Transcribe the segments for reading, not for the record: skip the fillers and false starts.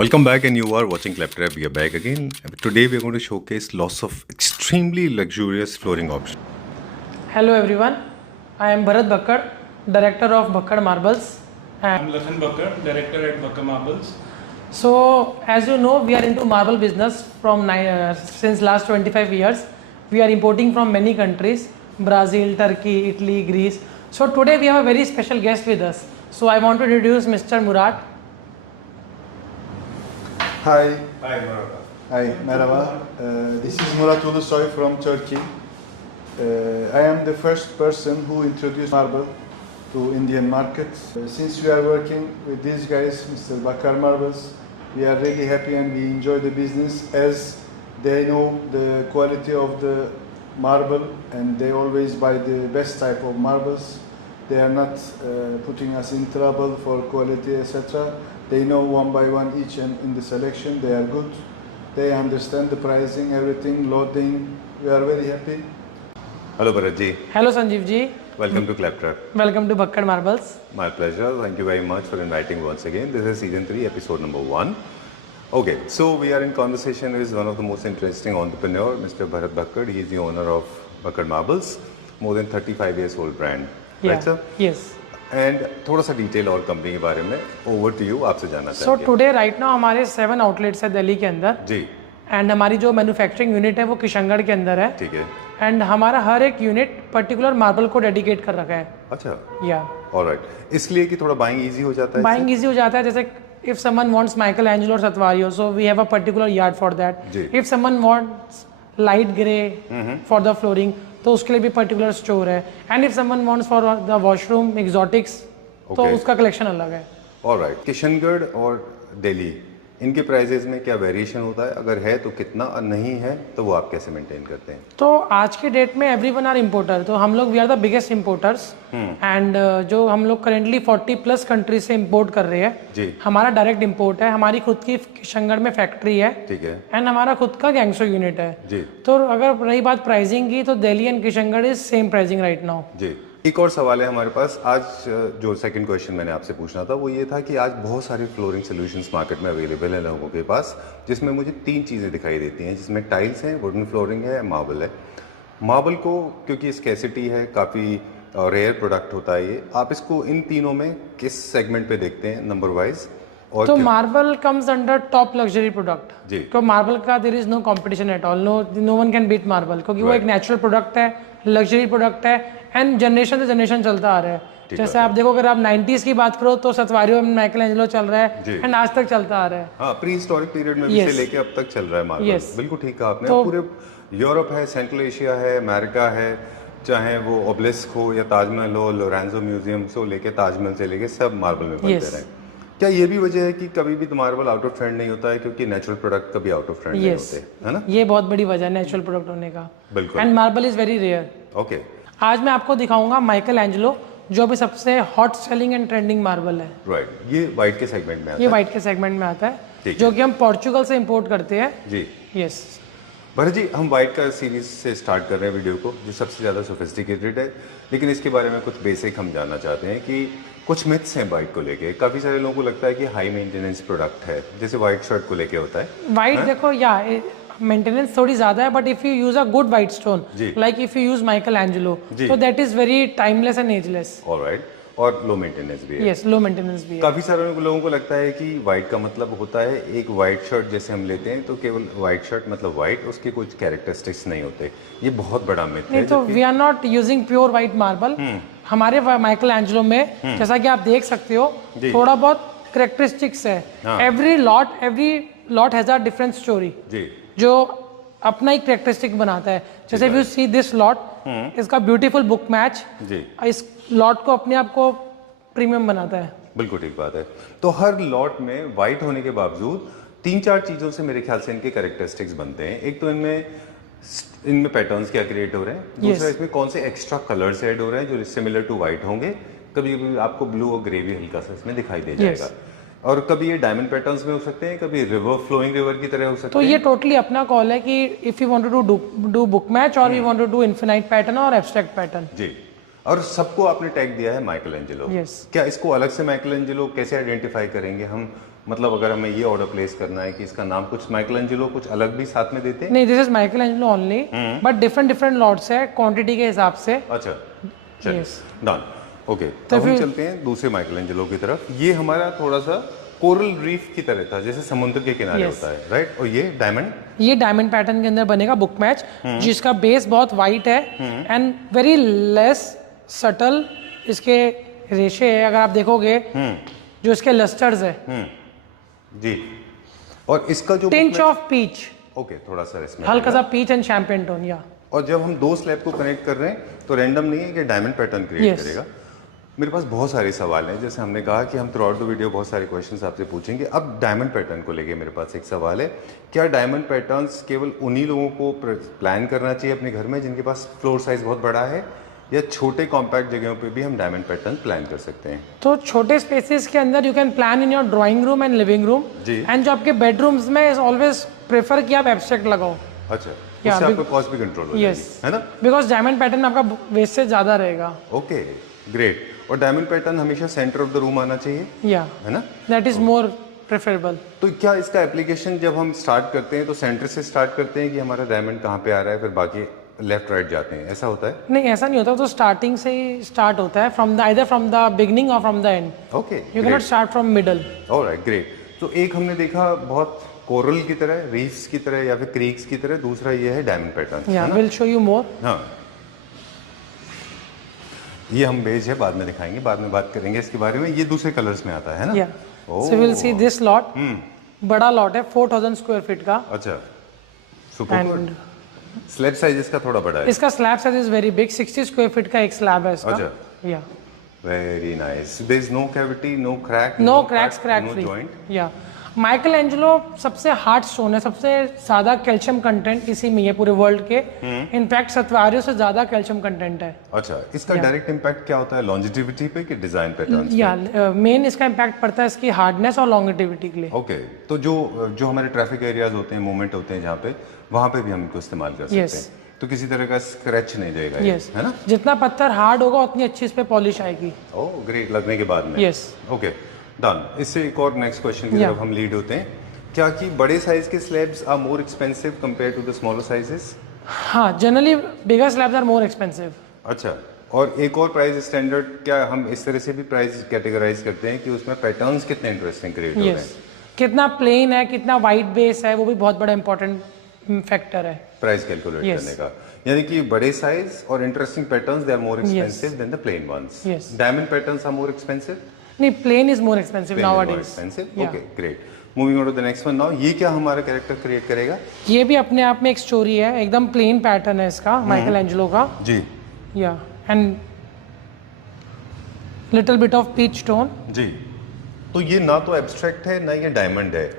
Welcome back, and you are watching Claptrap. We are back again. Today we are going to showcase lots of extremely luxurious flooring options. Hello everyone, I am Bharat Bakkad, Director of Bakkad Marbles. I'm Lakhan Bakkad, Director at Bakkad Marbles. So, as you know, we are into marble business from since last 25 years. We are importing from many countries, Brazil, Turkey, Italy, Greece. So today we have a very special guest with us. So I want to introduce Mr. Murad. Hi. Hi, Murad. Hi, merhaba. This is Murat Ulusoy from Turkey. I am the first person who introduced marble to Indian market. Since we are working with these guys, Mr. Bakkad Marbles, we are really happy and we enjoy the business as they know the quality of the marble and they always buy the best type of marbles. They are not putting us in trouble for quality, etc. They know one by one each and in the selection. They are good. They understand the pricing, everything, loading. We are very happy. Hello, Bharat ji. Hello Sanjeev ji. Welcome to Claptrap. Welcome to Bakkad Marbles. My pleasure. Thank you very much for inviting once again. This is season 3, episode number 1. Okay, so we are in conversation with one of the most interesting entrepreneur, Mr. Bharat Bakkad. He is the owner of Bakkad Marbles, more than 35 years old brand. Yeah. Right, sir? Yes. And थोड़ा सा detail और company के बारे में over to you, आपसे जानना सो चाहेंगे। Today right now हमारे 7 आउटलेट्स है दिल्ली के अंदर जी, एंड हमारी जो मैन्युफैक्चरिंग यूनिट है वो किशनगढ़ के अंदर है ठीक है। एंड हमारा हर एक यूनिट पर्टिकुलर मार्बल को डेडिकेट कर रखा है। अच्छा, या ऑलराइट। इसलिए कि थोड़ा बाइंग इजी हो जाता है। बाइंग इजी हो जाता है, जैसे if someone wants Michelangelo और Statuario, so we have a particular yard for that. If someone wants light grey for the flooring, तो उसके लिए भी पर्टिकुलर स्टोर है। And if someone wants for the washroom exotics, तो उसका collection अलग है। ऑलराइट। किशनगढ़ और दिल्ली, इनके प्राइजेस में क्या वेरिएशन होता है? अगर है तो कितना, और नहीं है तो वो आप कैसे मेंटेन करते हैं? तो आज के डेट में एवरीवन आर इम्पोर्टर, तो हम लोग we are the biggest importers and जो हम लोग करेंटली 40+ कंट्री से इम्पोर्ट कर रहे हैं जी। हमारा डायरेक्ट इम्पोर्ट है, हमारी खुद की किशनगढ़ में फैक्ट्री है, ठीक है। एंड हमारा खुद का गैंगसो यूनिट है जी। तो अगर रही बात प्राइसिंग की, तो Delhi and Kishangarh is same pricing right now. जी। एक और सवाल है हमारे पास आज, जो सेकंड क्वेश्चन मैंने आपसे पूछना था वो ये था कि आज बहुत सारे फ्लोरिंग सॉल्यूशंस मार्केट में अवेलेबल हैं लोगों के पास, जिसमें मुझे 3 चीज़ें दिखाई देती हैं, जिसमें टाइल्स हैं, वुडन फ्लोरिंग है, मार्बल है। मार्बल को क्योंकि स्कैसिटी है, काफ़ी रेयर प्रोडक्ट होता है ये, आप इसको इन तीनों में किस सेगमेंट पे देखते हैं नंबर वाइज? और तो marble comes under top luxury product जी। तो मार्बल का there is no competition at all, no one can beat marble, क्योंकि वो एक नेचुरल प्रोडक्ट है, लग्जरी प्रोडक्ट है एंड जनरेशन से जनरेशन चलता आ रहा है। जैसे आप देखो, अगर आप 90s की बात करो तो सतवारियो में माइकल एंजेलो चल रहा है एंड आज तक चलता आ रहा है। हाँ, प्री हिस्टोरिक पीरियड में भी से लेके अब तक चल रहा है मार्बल। बिल्कुल ठीक कहा आपने। तो पूरे यूरोप है, सेंट्रल एशिया है, अमेरिका है, चाहे वो ओबलिस्क हो या ताजमहल हो, लोरेंजो म्यूजियम से लेके ताजमहल से लेके सब मार्बल में बनते रहे। क्या ये भी वजह है कि कभी भी मार्बल आउट ऑफ ट्रेंड नहीं होता है, क्योंकि नेचुरल प्रोडक्ट कभी आउट ऑफ ट्रेंड नहीं होते, है ना? ये बहुत बड़ी वजह है नेचुरल प्रोडक्ट होने का। बिल्कुल। And marble is very rare. Okay. आज मैं आपको दिखाऊंगा माइकल एंजेलो, जो अभी सबसे hot selling and trending marble है। राइट। ये वाइट के सेगमेंट में आता ये वाइट के सेगमेंट में आता है, है, जो कि हम पोर्चुगल से इंपोर्ट करते हैं। जी। यस भरत जी, हम वाइट का सीरीज से स्टार्ट कर रहे हैं वीडियो को, जो सबसे ज़्यादा सोफिस्टिकेटेड है, लेकिन इसके बारे में कुछ बेसिक हम जानना चाहते हैं कि कुछ मिथ्स हैं वाइट को लेके। काफ़ी सारे लोगों को लगता है कि हाई मेंटेनेंस प्रोडक्ट है, जैसे वाइट शर्ट को लेके होता है। वाइट देखो, या मेंटेनेंस थोड़ी ज्यादा है, but if you use a good white stone, like if you use Michelangelo, तो that is very timeless and ageless. Alright. और लो मेंटेनेंस भी है। यस, लो मेंटेनेंस भी है। काफ़ी सारे लोगों को लगता है कि वाइट का मतलब होता है एक वाइट शर्ट, जैसे हम लेते हैं तो केवल वाइट शर्ट मतलब वाइट, उसके कुछ कैरेक्टरिस्टिक्स नहीं होते। ये बहुत बड़ा मिथ है। तो we are not using pure white marble हमारे माइकल एंजेलो में। जैसा कि आप देख सकते हो, थोड़ा बहुत कैरेक्टरिस्टिक्स है। Every lot has a different story, जो अपना ही कैरेक्टरिस्टिक बनाता है। जैसे यू सी दिस लॉट, इसका ब्यूटीफुल बुक मैच इस लॉट को अपने आप को प्रीमियम बनाता है। बिल्कुल ठीक बात है। तो हर लॉट में वाइट होने के बावजूद 3-4 चीज़ों से मेरे ख्याल से इनके कैरेक्टरिस्टिक्स बनते हैं। एक तो इनमें पैटर्न्स क्या क्रिएट हो रहे हैं, दूसरा इसमें कौन से एक्स्ट्रा कलर्स ऐड हो रहे हैं जो सिमिलर टू वाइट होंगे। कभी कभी आपको ब्लू और ग्रे भी हल्का सा इसमें दिखाई दे जाएगा। और कभी ये डायमंड पैटर्न्स में हो सकते हैं, कभी रिवर फ्लोइंग रिवर की तरह हो सकते हैं। तो ये टोटली अपना कॉल है कि if you want to do book match और we want to do infinite pattern और एब्स्ट्रैक्ट पैटर्न। जी। और सबको आपने टैग दिया है माइकल एंजेलो। Yes. क्या इसको अलग से माइकल एंजेलो कैसे आइडेंटिफाई करेंगे हम? मतलब अगर हमें ये ऑर्डर प्लेस करना है कि इसका नाम कुछ माइकलएंजेलो कुछ अलग भी साथ में देते हैं? नहीं, this is Michelangelo only, but different lots है क्वांटिटी के हिसाब से। अच्छा, चलिए, Yes. Done, okay. तो अब हम फिर- चलते हैं दूसरे माइकलएंजेलो की तरफ। ये हमारा थोड़ा सा कोरल रीफ की तरह था, जैसे समुद्र के किनारे Yes. होता है, राइट? और ये डायमंड? ये डायमंड पैटर्न के अंदर बनेगा बुक मैच, जिसका बेस बहुत वाइट है एंड वेरी लेस सटल इसके रेशे है। अगर आप देखोगे जो इसके लस्टर्स है, जी। और इसका जो टिंच ऑफ पीच, ओके, थोड़ा सा इसमें हल्का सा पीच एंड शैंपेन टोन। या और जब हम दो स्लैब को कनेक्ट कर रहे हैं तो रैंडम नहीं है कि डायमंड पैटर्न क्रिएट Yes. करेगा। मेरे पास बहुत सारे सवाल हैं, जैसे हमने कहा कि हम थ्रू आउट द वीडियो बहुत सारे क्वेश्चंस आपसे पूछेंगे। अब डायमंड पैटर्न को लेके मेरे पास एक सवाल है, क्या डायमंड पैटर्न्स केवल उन्हीं लोगों को प्लान करना चाहिए अपने घर में जिनके पास फ्लोर साइज बहुत बड़ा है, या छोटे कॉम्पैक्ट जगहों पे भी हम डायमंड पैटर्न प्लान कर सकते हैं? तो छोटे स्पेसेस के अंदर you can plan in your drawing room and living room, जी। एंड जो आपके बेडरूम्स में इज ऑलवेज प्रेफर कि आप एब्स्ट्रैक्ट लगाओ, अच्छा, उससे आपका कॉस्ट भी कंट्रोल हो Yes. जाएगी, है ना? बिकॉज डायमंड पैटर्न आपका वेस्ट से ज्यादा रहेगा। Okay, great. और डायमंड पैटर्न हमेशा सेंटर ऑफ द रूम आना चाहिए, या है ना? That is more preferable. तो क्या इसका एप्लीकेशन जब हम स्टार्ट करते हैं तो सेंटर से स्टार्ट करते हैं कि हमारा डायमंड कहाँ पे आ रहा है, फिर बाकी लेफ्ट राइट जाते हैं, ऐसा होता है? नहीं, ऐसा नहीं होता, तो स्टार्टिंग से ही स्टार्ट होता है, from the either from the beginning और from the end. Okay, you can not start from middle. Alright, great. तो एक हमने देखा बहुत कोरल की तरह, रीफ्स की तरह या फिर क्रीक्स की तरह, दूसरा ये है डायमंड पैटर्न, या है ना? विल शो यू मोर। हाँ, ये हम बेज है, बाद में दिखाएंगे, बाद में बात करेंगे इसके बारे में। ये दूसरे कलर्स में आता है ना? Yeah so will see this lot, बड़ा लॉट है 4000 स्क्वायर फीट का, अच्छा, super good. And slab size इसका थोड़ा बड़ा है। इसका slab size is very big, 60 square feet का एक स्लैब है इसका। अच्छा, yeah very nice. There is no cavity, no crack, no cracks, crack no free. Joint. Yeah Michelangelo सबसे हार्ड स्टोन है, सबसे ज्यादा कैल्शियम कंटेंट इसी में है पूरे वर्ल्ड के। इनफैक्ट सतवारियों से ज्यादा कैल्शियम कंटेंट है। अच्छा, इसका डायरेक्ट इम्पैक्ट क्या होता है लॉन्जिटिविटी पे कि डिजाइन पैटर्न्स पे? या मेन इसका इम्पैक्ट पड़ता है इसकी हार्डनेस और लॉन्गेटिविटी के लिए। ओके, तो जो हमारे ट्रैफिक एरियाज होते हैं, मूवमेंट होते हैं जहाँ पे, वहाँ पे भी हम इनको इस्तेमाल कर सकते Yes. हैं। तो किसी तरह का स्क्रैच नहीं जाएगा ये, यस, है ना? जितना पत्थर हार्ड होगा उतनी अच्छी इस पे पॉलिश आएगी। ओह ग्रेट, लगने के बाद में। यस। Okay, done. इससे एक और नेक्स्ट क्वेश्चन की Yeah. तरफ हम लीड होते हैं। क्या कि बड़े साइज के slabs are more expensive compare to the smaller sizes? हाँ, generally bigger slabs are more expensive. अच्छा, और एक और प्राइस स्टैंडर्ड, क्या हम इस तरह से भी प्राइस कैटेगराइज करते हैं कि उसमें पैटर्न्स कितने इंटरेस्टिंग क्रिएट हो रहे यस, हैं? कितना प्लेन है, कितना वाइट बेस है, वो भी बहुत बड़ा इंपॉर्टेंट फैक्टर है। Price calculate Yes. करने का, यानी कि बड़े साइज और interesting patterns they are more expensive than the plain ones. Yes. Diamond patterns are more expensive? नहीं, plain is more expensive nowadays. Expensive. Okay, great. Moving on to the next one now. ये क्या हमारा character create करेगा? ये भी अपने आप में एक स्टोरी है, एकदम प्लेन पैटर्न है इसका माइकलएंजेलो का। जी yeah and little bit of peach tone. जी। तो ये ना तो एब्स्ट्रैक्ट है ना ये डायमंड है,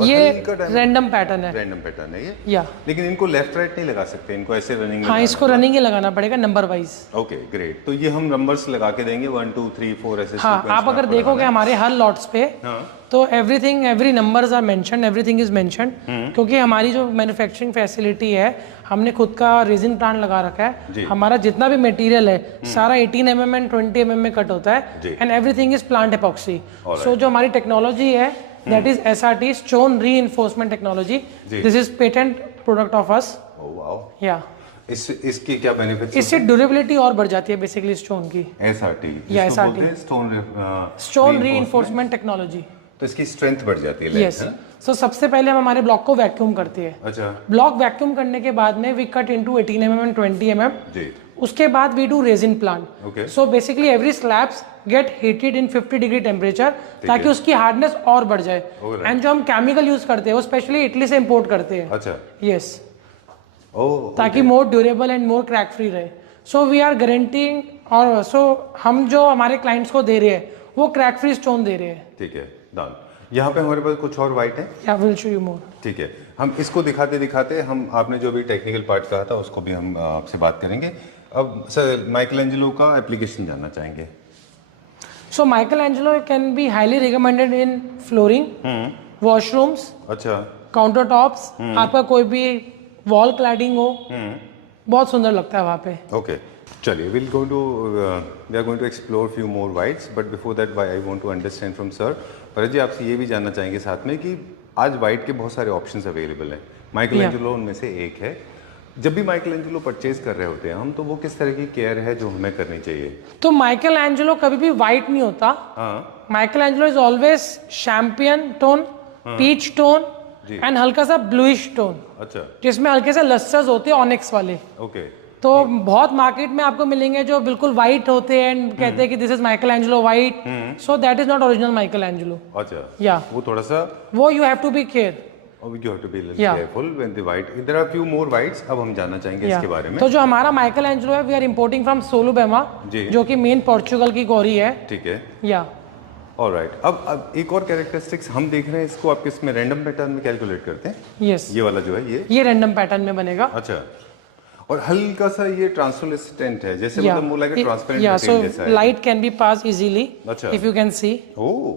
और ये हल्का diamond- रैंडम पैटर्न है। रैंडम पैटर्न है ये। या लेकिन इनको लेफ्ट राइट नहीं लगा सकते, इनको ऐसे रनिंग में हाँ, इसको रनिंग ही लगाना पड़ेगा नंबर वाइज। Okay, great. तो ये हम नंबर्स लगा के देंगे 1 2 3 4 ऐसे हाँ, sequence आप में अगर आपको देखोगे लगाना हमारे हर लॉट्स पे, है। हाँ, तो everything, every numbers are mentioned, everything is mentioned, क्योंकि हमारी जो मैन्युफैक्चरिंग फैसिलिटी है, हमने खुद का रेजिन प्लांट लगा रखा जी। है। हमारा जितना भी मटेरियल है सारा 18 mm एंड 20 mm में कट होता जी। है, and everything is plant epoxy. Alright. So जो हमारी टेक्नोलॉजी है that is SRT, stone reinforcement technology. जी। This is patent product of us. Oh wow. Yeah इसके क्या बेनिफिट्स? इससे ड्यूरेबिलिटी और बढ़ जाती है बेसिकली स्टोन की। एसआरटी, या जिसको SRT. बोलते हैं स्टोन रीइंफोर्समेंट टेक्नोलॉजी। तो इसकी स्ट्रेंथ बढ़ जाती है, यस। सो सबसे पहले हम हमारे ब्लॉक को वैक्यूम करते हैं। अच्छा ब्लॉक वैक्यूम करने के बाद में we cut into 18 mm and 20 mm। जी, उसके बाद we do resin plant. Okay. So basically every slabs get heated in 50 degree temperature, ताकि उसकी हार्डनेस और बढ़ जाए। Alright. एंड जो हम केमिकल यूज करते हैं वो स्पेशली इटली से इंपोर्ट करते हैं। अच्छा, यस, ओह ताकि more durable and more crack free रहे। सो वी आर गारंटिंग, और सो हम जो हमारे क्लाइंट्स को दे रहे हैं वो क्रैक फ्री स्टोन दे रहे हैं। ठीक है, डन। यहाँ पे हमारे पास कुछ और वाइट है, या विल शो यू मोर। ठीक है। हम इसको दिखाते दिखाते हम आपने जो भी टेक्निकल पार्ट कहा था उसको भी हम आपसे बात करेंगे। अब सर माइकलएंजेलो का एप्लीकेशन जानना चाहेंगे। So Michelangelo can be highly recommended in flooring, washrooms, अच्छा, काउंटर टॉप्स। आपका कोई भी वॉल क्लैडिंग हो, बहुत सुंदर लगता है वहाँ पे। ओके, चलिए we are going to explore few more whites, but before that I want to understand from sir, Bharat ji आपसे ये भी जानना चाहेंगे साथ में कि आज वाइट के बहुत सारे ऑप्शंस अवेलेबल हैं, माइकल एंजेलो उनमें से एक है। जब भी माइकल एंजेलो परचेज कर रहे होते हैं हम, तो वो किस तरह की केयर है जो हमें करनी चाहिए? तो माइकल एंजेलो कभी भी वाइट नहीं होता। हाँ, Michelangelo is always champagne tone, peach tone and हल्का सा ब्लूइश टोन, अच्छा, जिसमें हल्के से लस्टर्स होते हैं ऑनिक्स वाले। ओके, तो बहुत मार्केट में आपको मिलेंगे जो बिल्कुल वाइट होते हैं एंड कहते हैं कि this is Michelangelo white, so that is not original Michelangelo. अच्छा, या वो थोड़ा सा वो you have to be care, you have to be a little Yeah. careful when the white. There are few more whites. अब हम जानना चाहेंगे इसके बारे में। तो जो हमारा माइकल एंजेलो है वी आर इम्पोर्टिंग फ्रॉम सोलुबेमा, जी। जो कि मेन पोर्चुगल की गौरी है। ठीक है, या ऑलराइट। अब एक और कैरेक्टरिस्टिक्स हम देख रहे हैं, इसको आप किस में रैंडम पैटर्न में कैलकुलेट करते हैं? यस, ये वाला जो है ये रैंडम पैटर्न में बनेगा। अच्छा, और हल्का सा ये ट्रांसलुसेंट है, जैसे मतलब मोर लाइक ट्रांसपेरेंट सो जैसा है। Light can be pass easily अच्छा। If you can see. Oh,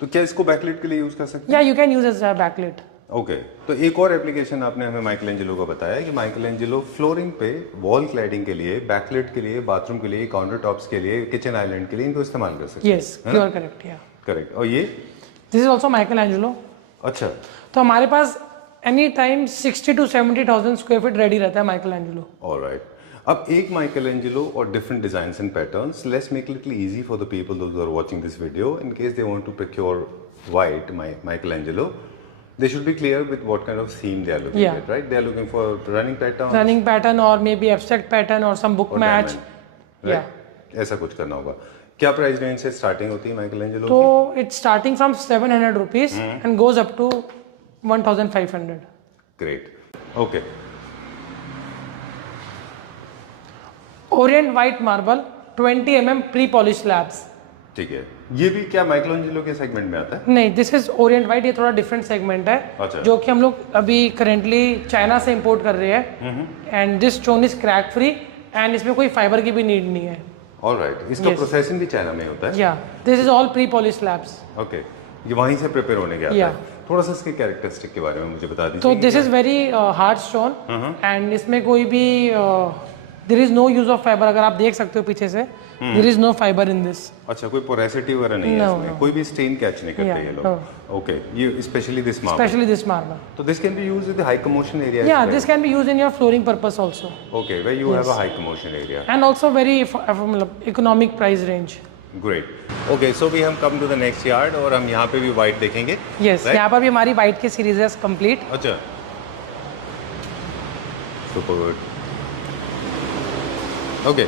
तो क्या इसको बैकलाइट के लिए यूज कर सकते yeah you can use as a backlight. Okay, तो एक और एप्लीकेशन आपने हमें माइकल एंजेलो का बताया कि माइकल एंजेलो फ्लोरिंग पे वॉल क्लैडिंग के लिए, बैकलाइट के लिए, बाथरूम के लिए, काउंटर टॉप्स के लिए, किचन आइलैंड के लिए इनको इस्तेमाल कर सकते हैं। Yes, you are correct. Yeah correct. और ये this is also Michelangelo. अच्छा, तो हमारे पास any time 60 to 70,000 square feet ready रहता है माइकल एंजेलो। ऑलराइट। अब एक माइकल एंजेलो और different designs and patterns, let's make it little easy for the people those who are watching this video in case they want to procure white Michelangelo. They should be clear with what kind of theme they are looking at, right? They are looking for running pattern or maybe abstract pattern or some book match. Diamond, right? ऐसा कुछ करना होगा. क्या price range से starting होती है Michelangelo की? तो it's starting from 700 rupees and goes up to 1500. Great. Okay. Orient white marble 20 mm pre polish slabs. ठीक है. ये भी क्या माइकल एंजेलो के सेगमेंट में आता है? नहीं, दिस इज ओरिएंट व्हाइट. ये थोड़ा डिफरेंट सेगमेंट है. अच्छा. जो कि हम लोग अभी करेंटली चाइना से इंपोर्ट कर रहे हैं. And this stone is crack free and इसमें कोई फाइबर की भी नीड नहीं है. ऑलराइट. इसका प्रोसेसिंग भी चाइना में होता है? या this is all pre polish slabs. Okay. ये वहीं से प्रिपेयर होने के आता है. थोड़ा सा इसके कैरेक्टरिस्टिक के बारे में मुझे बता दीजिए. तो this is very hard stone and इसमें कोई भी there is no use of fiber. अगर आप देख सकते हो पीछे से there is no fiber in this. अच्छा, कोई पोरेसिटी वगैरह नहीं है इसमें? कोई भी स्टेन कैच नहीं करते ये लोग? ओके. ये स्पेशली दिस मार्बल. तो this can be used in the high commotion area? या this can be used in your flooring purpose also. Okay, where you have a high commotion area and also very मतलब economic price range. Great. Okay, so we हम come to the next yard और हम यहाँ पे भी white देखेंगे. Yes, यहाँ पर भी हमारी वाइट की सीरीज है कंप्लीट. अच्छा, सुपर गुड. ओके,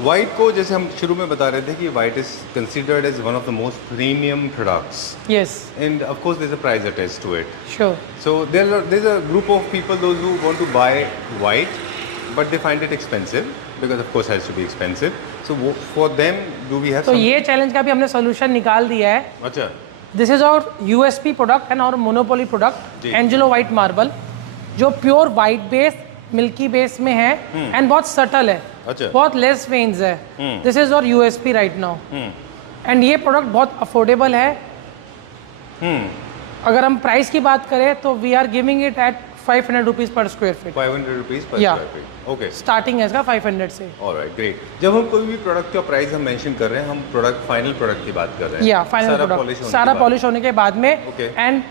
वाइट को जैसे हम शुरू में बता रहे थे कि white is considered as one of the most premium products. Yes, and of course there is a price attached to it. Sure. So there's a group of people those who want to buy white, but they find it expensive because of course it has to be expensive. So for them, do we have? तो ये challenge का भी हमने solution निकाल दिया है. अच्छा. This is our USP product and our monopoly product Angelo white marble, जो pure white base milky base में है एंड बहुत सटल है. अच्छा. बहुत लेस वेन्स है. This is our USP right now. And ये प्रोडक्ट बहुत अफोर्डेबल है. अगर हम प्राइस की बात करें तो we are giving it at 500 rupees per square feet. 500 rupees per Yeah. Square feet. Okay. Starting है इसका 500 से. Alright, great. जब हम कोई भी प्रोडक्ट का प्राइस हम मेंशन कर रहे हैं, हम प्रोडक्ट फाइनल प्रोडक्ट की बात कर रहे हैं. या फाइनल प्रोडक्ट सारा पॉलिश होने के बाद में. Okay. एंड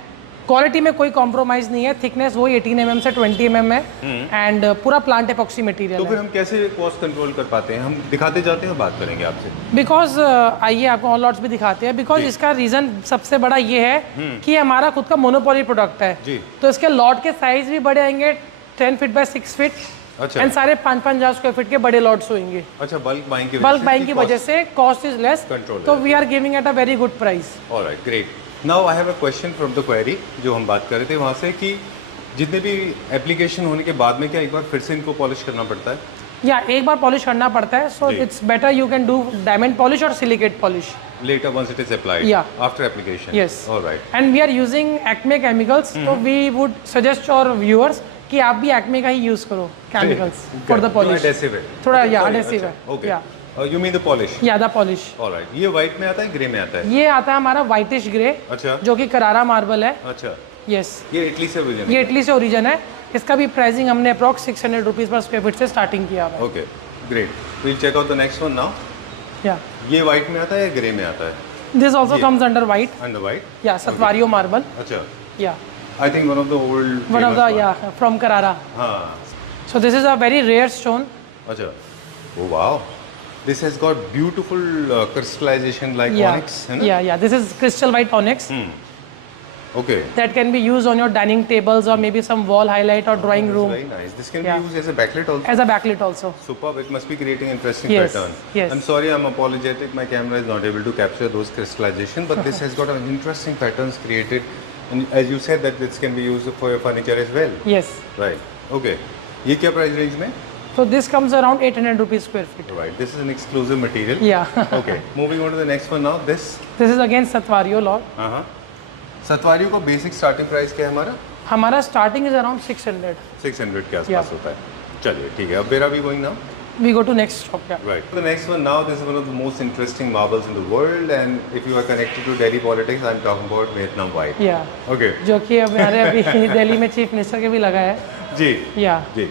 क्वालिटी में कोई कॉम्प्रोमाइज नहीं है. थिकनेस वही 18 mm से 20 mm है एंड पूरा प्लांट एपॉक्सी मटेरियल तो है. फिर हम कैसे कॉस्ट कंट्रोल कर पाते हैं? हम दिखाते जाते हैं, बात करेंगे आपसे. बिकॉज आइए आपको ऑन लॉट्स भी दिखाते हैं. बिकॉज इसका रीजन सबसे बड़ा ये है कि हमारा खुद का मोनोपोली प्रोडक्ट है. जी. तो इसके लॉट के साइज भी बड़े आएंगे 10 फीट बाय 6 फीट. अच्छा. एंड सारे 5,000 स्क्वायर फीट के बड़े लॉट्स होंगे. अच्छा, बल्क बाइंग की वजह से कॉस्ट इज लेस. Control तो है. We are giving at a very good price. Alright, great. Now I have a question from the query जो हम बात कर रहे थे वहाँ से, कि जितने भी एप्लीकेशन होने के बाद में क्या एक बार फिर से इनको पॉलिश करना पड़ता है? या एक बार पॉलिश करना पड़ता है. So it's better you can do diamond polish और silicate polish Later once it is applied. Yeah. After application. Yes. All right. And we are using Acme chemicals. So we would suggest our viewers कि आप भी Acme का ही use करो chemicals for the polish. Adhesive है. थोड़ा या Sorry, adhesive है. अच्छा, okay. Yeah. You mean the polish? Yeah, the polish. All right. ये white में आता है, grey में आता है? ये आता है हमारा whitish grey. अच्छा. जो कि करारा मार्बल है. अच्छा. Yes. ये इटली से origin है? ये इटली से ओरिजिन है. इसका भी प्राइसिंग हमने approx 600 rupees per square feet से स्टार्टिंग किया हुआ है. Okay. Great. We'll check out the next one now. Yeah. ये white में आता है या grey में आता है? This also Yeah. comes under white. And the white Yeah, Satvario marble. अच्छा Yeah, I think one of the old one of the from Carrara. हाँ So this is a very rare stone. अच्छा oh wow this has got beautiful crystallization like Yeah, onyx है ना yeah. This is crystal white onyx okay that can be used on your dining tables or maybe some wall highlight or drawing room very nice this can Yeah. Be used as a backlight also as a backlit also. Superb. It must be creating interesting Yes, pattern. yes. I'm sorry, I'm apologetic. My camera is not able to capture those crystallization, but this has got an interesting patterns created. And as you said, that this can be used for your furniture as well. Yes. Right. Okay. ये क्या price range में? So this comes around 800 rupees square feet. Right. This is an exclusive material. Yeah. Okay. Moving on to the next one now. This. This is again Satvario lot. हाँ. सतवारियों का basic starting price क्या है हमारा? हमारा starting is around 600. 600 के आसपास Yeah. होता है. चलिए ठीक है. अब where are we going now? We go to next shop. Yeah. Right. The next one now, this is one of the most interesting marbles in the world, and if you are connected to Delhi politics, I'm talking about Vietnam White. Yeah. Okay. जो कि हमारे अभी दिल्ली में chief minister के भी लगा है. जी. Yeah. जी.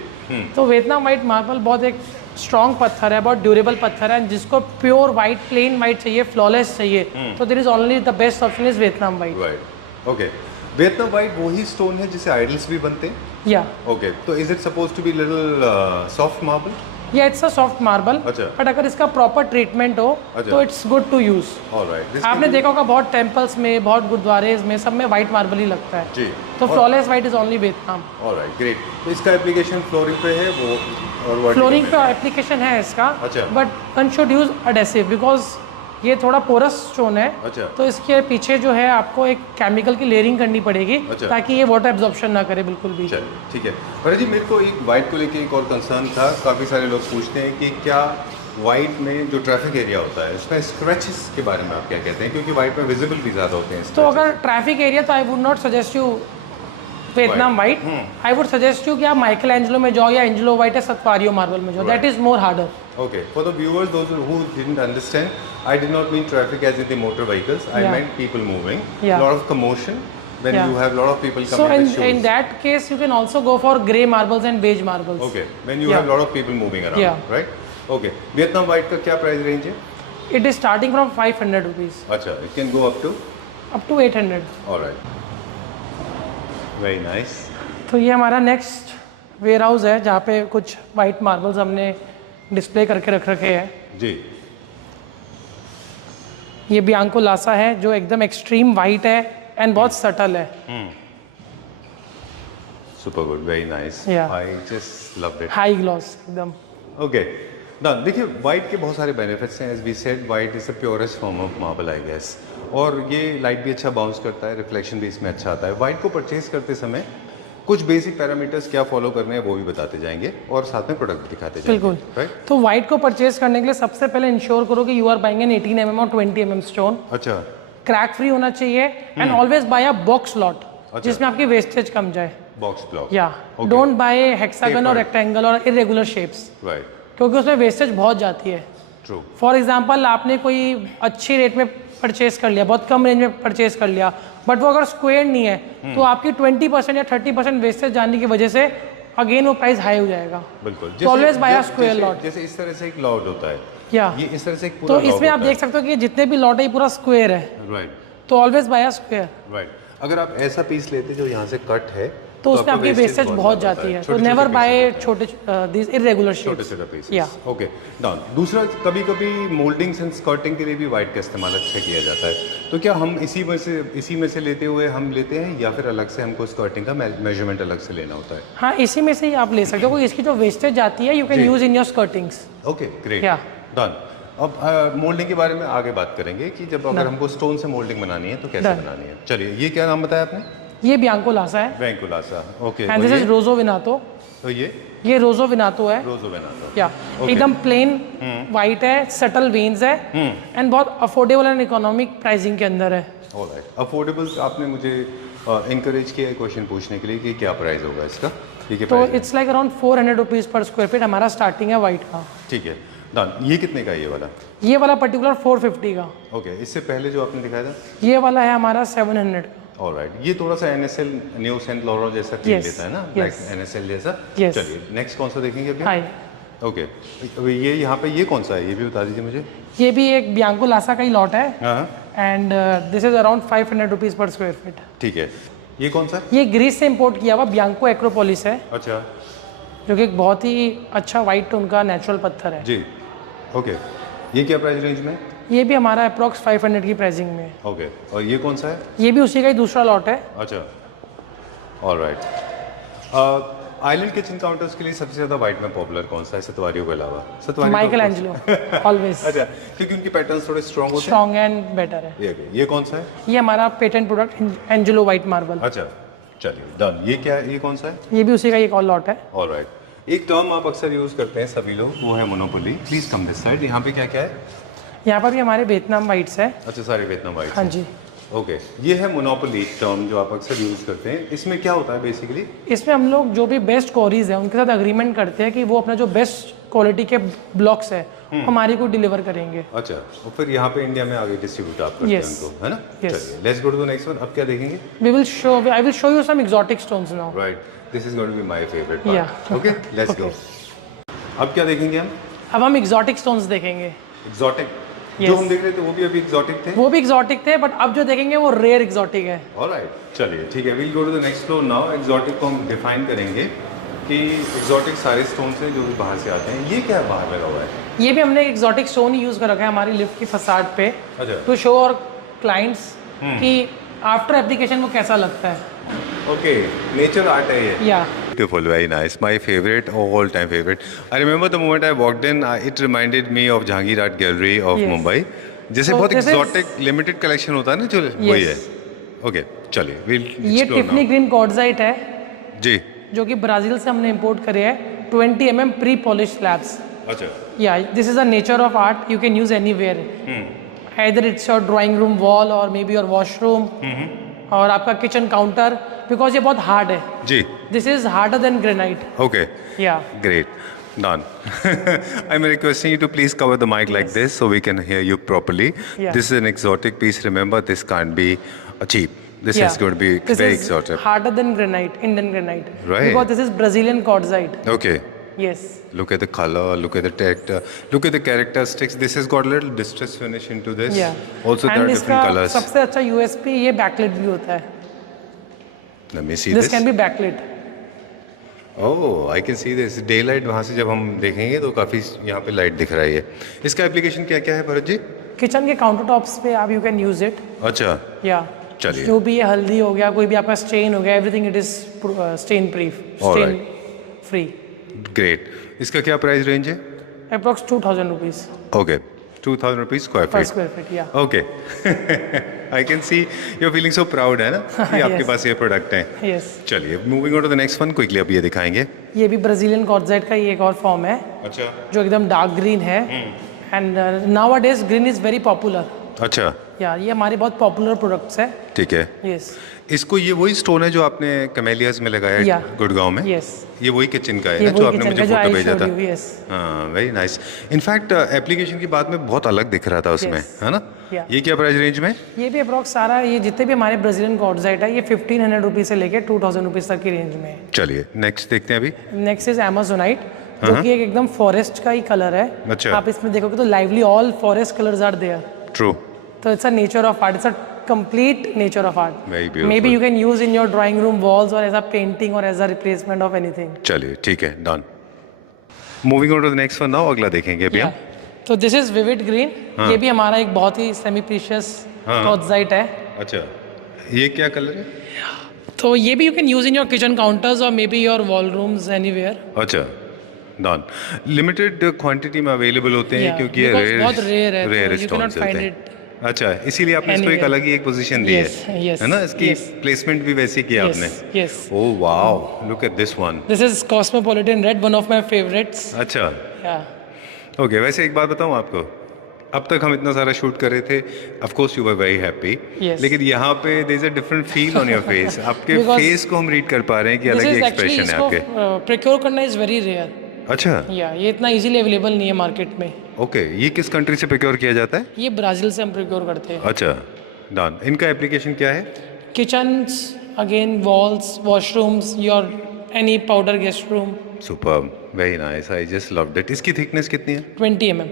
तो वियतनाम वाइट मार्बल बहुत एक स्ट्रॉन्ग पत्थर है, बहुत ड्यूरेबल पत्थर है, जिसको प्योर वाइट प्लेन वाइट चाहिए, फ्लॉलेस चाहिए, तो there is only the best option is Vietnam white. Right. Okay. Vietnam White वही स्टोन है जिसे आइडल्स भी बनते हैं. या Okay. तो is it supposed to be little soft marble? या इट्स अ सॉफ्ट मार्बल, अच्छा. बट अगर इसका प्रॉपर ट्रीटमेंट हो अच्छा. तो it's good to use. All right. This आपने can be- देखा होगा बहुत टेम्पल्स में, बहुत गुरुद्वारे में, सब में वाइट मार्बल ही लगता है. जी. तो और- flawless white is only Vietnam. All right. Great. तो इसका एप्लीकेशन फ्लोरिंग पे है वो और vertical फ्लोरिंग पे का है. एप्लीकेशन है इसका, अच्छा. But one should use adhesive because ये थोड़ा पोरस स्टोन है. अच्छा. तो इसके पीछे जो है आपको एक केमिकल की लेयरिंग करनी पड़ेगी, अच्छा. ताकि ये वाटर एब्जॉर्प्शन ना करे बिल्कुल भी. चलिए ठीक है. पर जी मेरे को एक वाइट को लेके एक और कंसर्न था. काफ़ी सारे लोग पूछते हैं कि क्या वाइट में जो ट्रैफिक एरिया होता है उसमें स्क्रैचेस के बारे में आप क्या कहते हैं, क्योंकि वाइट में विजिबल भी ज़्यादा होते हैं तो scratches. अगर ट्रैफिक एरिया, तो I would not suggest you Vietnam white. I would suggest you कि आप माइकल एंजेलो में जाओ या एंजेलो वाइट या सतवारियो मार्बल में जाओ. That is more harder. Okay, for the viewers, those who didn't understand, I did not mean traffic as in the motor vehicles. I Yeah. meant people moving. Yeah. Lot of commotion when Yeah. you have lot of people So coming with shoes. in that case you can also go for grey marbles and beige marbles. Okay, when you Yeah. have lot of people moving around, Yeah. right? Okay, Vietnam white का क्या price range है? It is starting from 500 rupees अच्छा, it can go up to. up to 800. All right. Very nice. तो ये हमारा next ware house है जहाँ पे कुछ वाइट मार्बल्स हमने डिस्प्ले करके रख रखे हैं. जी. ये बियांको लासा है जो एकदम एक्सट्रीम वाइट है एंड बहुत सटल है. Super good, very nice. Yeah. I just loved it. High gloss एकदम. Okay. Now देखिए वाइट के बहुत सारे बेनिफिट्स हैं. As we said white is the purest form of marble I guess. और ये लाइट भी अच्छा बाउंस करता है, रिफ्लेक्शन भी इसमें अच्छा आता है. वाइट को परचेज करते समय कुछ बेसिक पैरामीटर्स क्या फॉलो करने हैं वो भी बताते जाएंगे और साथ में प्रोडक्ट भी दिखाते जाएंगे. बिल्कुल. राइट. तो वाइट को परचेज करने के लिए सबसे पहले इंश्योर करो कि you are buying an 18 mm और 20 mm स्टोन. अच्छा. क्रैक फ्री होना चाहिए and always buy a box lot जिसमें आपकी वेस्टेज कम जाए. Box block. या डोंट बाय हेक्सागन और रेक्टेंगल और इरेगुलर शेप्स, राइट. क्योंकि उसमें वेस्टेज बहुत जाती है. ट्रू. फॉर एग्जाम्पल आपने कोई अच्छी रेट में परचेज कर लिया, बहुत कम रेंज में परचेज कर लिया, बट वो अगर स्क्वायर नहीं है तो आपकी 20% या 30% वेस्टेज जाने की वजह से अगेन वो प्राइस हाई हो जाएगा. बिल्कुल. तो always buy a square lot. जैसे इस तरह से एक लॉट होता है. या ये इस तरह से एक पूरा तो इसमें आप देख सकते हो कि जितने भी लॉट है ये पूरा स्क्वायर है. राइट. तो always buy a square. Right. अगर आप ऐसा पीस लेते जो यहाँ से कट है तो उसमें आपकी वेस्टेज बहुत जाती है. तो नेवर बाय छोटे दिस इरेगुलर छोटे शेप्स. छोटे पीसेस. या ओके. डाउन. दूसरा कभी कभी मोल्डिंग्स एंड स्कर्टिंग के लिए भी वाइट का इस्तेमाल अच्छा किया जाता है. तो क्या हम इसी में से लेते हुए हम लेते हैं या फिर अलग से हमको स्कर्टिंग का मेजरमेंट अलग से लेना होता है? हाँ, इसी में से ही आप ले सकते हो. इसकी जो वेस्टेज जाती है यू कैन जी. Use in your skirtings. Okay. Great. Yeah. Done. अब मोल्डिंग के बारे में आगे बात करेंगे कि जब अगर हमको स्टोन से मोल्डिंग बनानी है तो कैसे Done. बनानी है. चलिए, ये क्या नाम बताया आपने? ये बियांको लासा है वैंकुलासा. ओके. एंड दिस इज रोजो विनातो. तो ये रोजो विनातो है. रोजो वेनातो. या Okay. एकदम प्लेन वाइट है, सटल वेन्स है एंड बहुत अफोर्डेबल एंड इकोनॉमिक प्राइसिंग के अंदर है. ऑलराइट. अफोर्डेबल. आपने मुझे इंकरेज किया क्वेश्चन पूछने के लिए कि क्या प्राइस होगा इसका. ठीक है. तो price है. It's like around 400 rupees per square feet हमारा स्टार्टिंग है वाइट का. ठीक है. डन. ये कितने का है ये वाला? ये वाला पर्टिकुलर 450 का. ओके. इससे पहले जो आपने दिखाया था. ये वाला है हमारा 700 का. ऑलराइट. ये थोड़ा सा NSL न्यू सेंट लॉरेंट जैसा फील Yes. देता है ना, Yes. लाइक NSL जैसा. Yes. चलिए नेक्स्ट कौन सा देखेंगे अभी? हाई. ओके. अभी ये यहाँ पे ये कौन सा है ये भी बता दीजिए मुझे. ये भी एक बियांको लासा का ही लॉट है हाँ. And this is around 500 rupees per square feet. ठीक है, ये कौन सा है? ये ग्रीस से इंपोर्ट किया हुआ बियांको एक्रोपोलिस है, अच्छा जो कि एक बहुत ही अच्छा वाइट टोन का नेचुरल पत्थर है। जी, ओके। ये क्या प्राइस रेंज में? ये भी हमारा अप्रॉक्स 500 की प्राइसिंग में है। ओके, और ये कौन सा है? ये भी उसी का ही दूसरा लॉट है। अच्छा, ऑलराइट। आइलैंड किचन काउंटर्स के लिए सबसे ज़्यादा वाइट में पॉपुलर कौन सा है सतवारियों के अलावा? सतवारी माइकल एंजेलो ऑलवेज अच्छा, क्योंकि उनके पैटर्न्स थोड़े स्ट्रॉन्ग होते स्ट्रॉन्ग एंड बेटर है। हैं। ये कौन सा है? ये हमारा patent product Angelo white marble. अच्छा, चलिए डन। ये क्या है? ये कौन सा है? ये भी उसी का एक और लॉट है। ऑलराइट। एक टर्म आप अक्सर यूज़ करते हैं सभी लोग, वो है monopoly. Please come this side. यहाँ पे क्या क्या है? यहाँ पर भी हमारे वियतनाम वाइट्स है। अच्छा, सारे वियतनाम वाइट। हाँ जी, ओके, ये है मोनोपोली टर्म जो आप अक्सर यूज़ करते हैं। इसमें क्या होता है बेसिकली? इसमें हम लोग जो भी बेस्ट क्वारीज है उनके साथ अग्रीमेंट करते हैं कि वो अपना जो बेस्ट क्वालिटी के ब्लॉक्स है हमारी को डिलीवर करेंगे। अच्छा, और फिर यहाँ पे इंडिया में आगे डिस्ट्रीब्यूट आप करते हैं Yes. उनको, है ना? Yes. चलिए, let's go to the next one. अब क्या देखेंगे? I will show you some exotic stones now. Right, this is going to be my favourite Yeah. Part. Okay, let's go. अब क्या देखेंगे हम? अब हम एक्सोटिक स्टोन्स देखेंगे। Exotic Yes. जो हम देख रहे थे वो भी अभी एग्जॉटिक थे। वो भी एक्सोटिक थे, बट अब जो देखेंगे वो रेयर एक्सोटिक है। ऑलराइट, चलिए ठीक है, we'll go to the next floor now. Exotic को हम डिफाइन करेंगे कि एग्जॉटिक सारे स्टोन्स हैं जो भी बाहर से आते हैं। ये क्या बाहर लगा हुआ है? ये भी हमने एक्सोटिक स्टोन ही यूज कर रखा है हमारी लिफ्ट की फसाड पे, अच्छा, टू शो और क्लाइंट्स कि आफ्टर एप्लीकेशन वो कैसा लगता है। ओके, नेचर आर्ट है ये। या Beautiful, very nice. My favorite, all-time favorite. I remember the moment I walked in, it reminded me of Jahangir Art Gallery of Yes. Mumbai. जैसे So बहुत this is- exotic, limited collection होता है ना, जो वही है। ओके, चलिए, we'll ये explore Tiffany now. Green quartzite है, जी, जो कि ब्राजील से हमने इंपोर्ट करे है। 20 mm प्री पॉलिश स्लैब्स। अच्छा, या this is a nature of art, you can use anywhere, either it's your drawing room wall or maybe your washroom और आपका किचन काउंटर, बिकॉज ये बहुत हार्ड है। जी, this is harder than granite. okay, yeah great, done. I'm requesting you to please cover the mic like this so we can hear you properly. Yeah. This is an exotic piece. Remember, this can't be cheap. This is going to be this very is exotic. harder than granite, Indian granite. Right. Because this is Brazilian quartzite. Okay. Yes. Look at the color, look at the texture, look at the characteristics. This has got a little distress finish into this. Yeah. Also, there And are इसका different colors. सबसे अच्छा USP ये backlit भी होता है। Let me see This this. can be backlit. Oh, I can see this. Daylight वहाँ से जब हम देखेंगे तो काफ़ी यहाँ पे लाइट दिख रहा है ये। इसका एप्लीकेशन क्या क्या है भरत जी? किचन के काउंटर टॉप्स पे आप यू कैन यूज इट। अच्छा, या चलिए। जो भी ये हल्दी हो गया, कोई भी आपका स्टेन हो गया, everything it is stain proof, stain free. Great. इसका क्या प्राइस रेंज है? Approx 2000 rupees okay, 2000 rupees square per feet. Square feet. Yeah okay, I can see you are feeling so proud, है ना कि आपके Yes. पास ये प्रोडक्ट है। Yes, चलिए, moving on to the next one quickly. अब ये दिखाएंगे। ये भी ब्राजीलियन क्वार्ट्जाइट का ही एक और फॉर्म है, अच्छा, जो एकदम डार्क ग्रीन है। And now a days green is very popular. अच्छा, या ये हमारे बहुत पॉपुलर प्रोडक्ट्स है। ठीक है। यस इसको ये वही स्टोन है जो आपने कमेलियाज में लगाया Yeah. गुड़गांव में? यस, ये वही किचन का है ये ना जो वही आपने किचन मुझे का जो फोटो आई भेजा शोड था? यू। यस, हाँ, वेरी नाइस। इनफैक्ट एप्लीकेशन की बाद में बहुत अलग दिख रहा था उसमें, Yes. है ना? Yeah. ये क्या प्राइस रेंज में? ये भी अप्रॉक्स सारा, ये जितने भी हमारे ब्राजीलियन क्वार्ट्जाइट है, ये 1500 रुपीज से लेके 2000 रुपीज तक की रेंज में है। चलिए, नेक्स्ट देखते हैं अभी। नेक्स्ट इज एमेजोनाइट, जो कि एक एकदम फॉरेस्ट का ही कलर है। अच्छा। आप इसमें देखोगे तो lively all forest colours are there. True, तो it's a nature of art, it's a complete nature of art. Very beautiful. Maybe you can use in your drawing room walls or as a painting or as a replacement of anything. चलिए ठीक है, done. Moving on to the next one now. अगला देखेंगे अभी हम। तो this is vivid green. ये भी हमारा एक बहुत ही सेमी प्रीशियस क्वार्ट्जाइट है। अच्छा, ये क्या कलर है? तो ये भी you can use in your kitchen counters और maybe your wall rooms anywhere. अच्छा, डन। लिमिटेड क्वांटिटी में अवेलेबल होते हैं क्योंकि ये बहुत रेयर है, रेयर तो you cannot स्टोन्स होते find हैं। it अच्छा, इसीलिए आपने इसको एक anywhere. अलग ही एक पोजीशन दी Yes, है, yes, है ना? इसकी yes. प्लेसमेंट भी वैसी की आपने। Yes. Oh wow, look at this one. This is Cosmopolitan Red, one of my favorites. अच्छा, Yeah. ओके। वैसे एक बात बताऊं आपको, अब तक हम इतना सारा शूट कर रहे थे, of course you were very happy, Yes. लेकिन यहाँ पे there is a different feel on your face. आपके Because फेस को हम रीड कर पा रहे हैं कि This अलग ही is actually एक्सप्रेशन है इसको आपके। प्रोक्योर करना इज वेरी रेयर। अच्छा, या ये इतना इजीली अवेलेबल नहीं है मार्केट में। ओके। ये किस कंट्री से प्रोक्योर किया जाता है? ये ब्राजील से हम प्रोक्योर करते हैं। अच्छा, डन। इनका एप्लीकेशन क्या है? Kitchens, again walls, washrooms, your any powder guest room. Superb, very nice, I just loved it. इसकी थिकनेस कितनी है? 20 mm।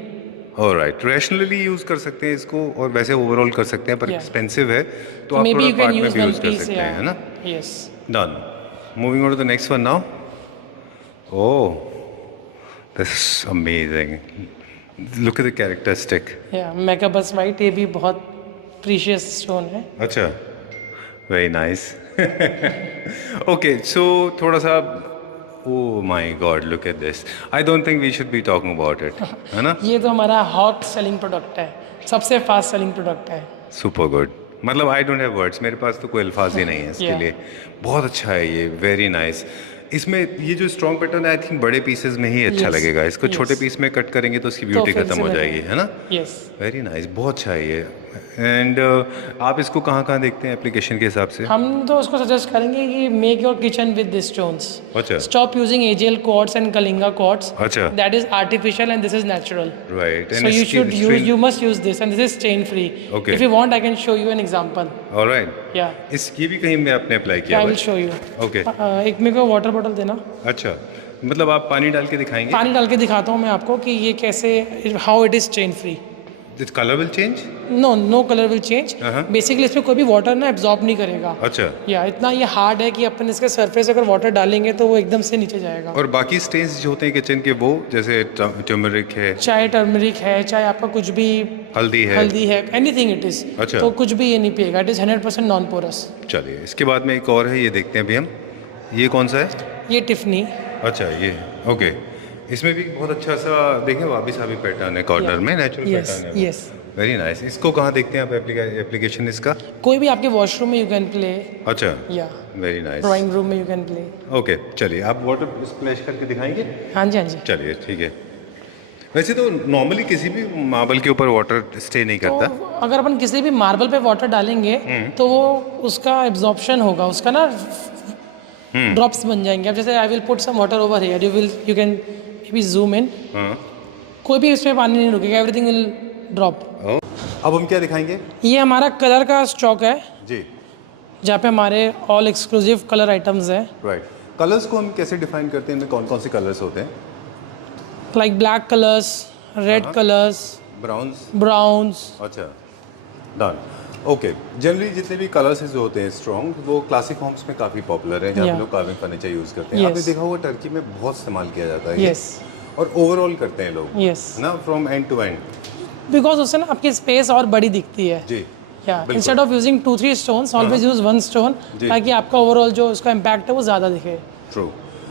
ऑलराइट, रैशनली यूज कर सकते हैं इसको और वैसे ओवरऑल कर सकते हैं, पर Yeah. एक्सपेंसिव है तो आप maybe थोड़ा you can पार्ट में use भी one यूज कर piece, सकते हैं, है ना? yes. Done. Moving on to the next one now. Oh, this is amazing. Look at the characteristic. Yeah, मेगाबस वाइट ये भी बहुत प्रीशियस स्टोन है. अच्छा, वेरी नाइस. ओके, सो थोड़ा सा, oh my god, look at this. I don't think we should be talking about it, है ना? ये तो हमारा हॉट सेलिंग प्रोडक्ट है, सबसे फास्ट सेलिंग प्रोडक्ट है. Super good. मतलब आई डोंट हैव वर्ड्स, मेरे पास तो कोई अल्फाज ही नहीं है इसके Yeah. लिए. बहुत अच्छा है ये, वेरी नाइस. इसमें ये जो स्ट्रॉन्ग पैटर्न है, आई थिंक बड़े पीसेस में ही अच्छा Yes. लगेगा. इसको Yes. छोटे पीस में कट करेंगे तो उसकी ब्यूटी फिर खत्म से हो लगेगा. जाएगी, है ना? यस. वेरी नाइस, बहुत अच्छा है ये. एंड आप इसको कहाँ कहाँ देखते हैं एप्लीकेशन के हिसाब से? हम तो उसको सजेस्ट करेंगे कि make your kitchen with this stones. अच्छा. Stop using AGL quartz and Kalinga quartz. अच्छा. That is artificial and this is natural. Right. So you must use this, and this is stain free. Okay. If you want, I can show you an example. Alright. Yeah. इसकी भी कहीं में आपने apply किया Yeah, I हुआ will है? show you. Okay. एक मेरे को वाटर बॉटल देना. अच्छा, मतलब आप पानी डाल के दिखाएंगे? पानी डाल के दिखाता हूँ मैं आपको कि ये कैसे, how it is stain free. This colour will change? No colour will change. Uh-huh. Basically इसमें कोई भी वाटर ना एब्जॉर्ब नहीं करेगा. अच्छा. या इतना ये हार्ड है कि अपन इसके सरफेस अगर वाटर डालेंगे तो वो एकदम से नीचे जाएगा. और बाकी स्टेन्स जो होते हैं किचन के, वो जैसे टर्मरिक है, चाहे टर्मरिक है, चाहे आपका कुछ भी हल्दी है. Anything it is. अच्छा. तो कुछ भी ये नहीं पिएगा. It is 100% non porous. चलिए, इसके बाद में एक और है, ये देखते हैं अभी हम. ये कौन सा है? ये टिफनी. अच्छा, ये ओके. इसमें भी बहुत अच्छा सा देखें, वापी साबी पैटर्न है कॉर्नर में, नेचुरल यस पैटर्न है. यस. Very nice. इसको कहाँ देखते हैं आप एप्लीकेशन इसका? कोई भी आपके वॉशरूम में यू कैन प्ले. अच्छा, yeah very nice. Drawing room में यू कैन प्ले. ओके, चलिए आप वाटर स्प्लैश करके दिखाएंगे? हाँ जी, हाँ जी. चलिए, ठीक है. वैसे तो नॉर्मली किसी भी मार्बल के ऊपर वाटर स्टे नहीं तो करता. अगर अपन किसी भी मार्बल पे वाटर डालेंगे तो वो उसका एब्जॉर्प्शन होगा, उसका ना ड्रॉप्स बन जाएंगे. अब जैसे I will put some water over here, you can maybe zoom in. हाँ. कोई भी इसमें पानी नहीं रुकेगा, एवरीथिंग विल ड्रॉप. अब हम क्या दिखाएंगे? ये हमारा कलर का स्टॉक है, जी. जहाँ पे हमारे ऑल एक्सक्लूसिव कलर आइटम्स हैं. राइट. कलर्स को हम कैसे डिफाइन करते हैं? इनमें कौन कौन से कलर्स होते हैं? Like black colours, red colours, browns. Browns. अच्छा, डन. ओके. जनरली जितने भी कलर्स जो होते हैं स्ट्रॉन्ग, वो क्लासिक होम्स में काफ़ी पॉपुलर हैं, जहाँ पे Yeah. लोग कार्विंग फर्नीचर यूज़ करते हैं. Yes. आपने देखा होगा टर्की में बहुत इस्तेमाल किया जाता है ये. यस और ओवरऑल करते हैं लोग, यस. ना, from end to end. Because उससे ना आपकी स्पेस और बड़ी दिखती है. जी. या instead of using 2-3 stones, always use 1 stone, जी. ताकि आपका ओवरऑल जो उसका इम्पैक्ट है वो ज़्यादा दिखे. ट्रू.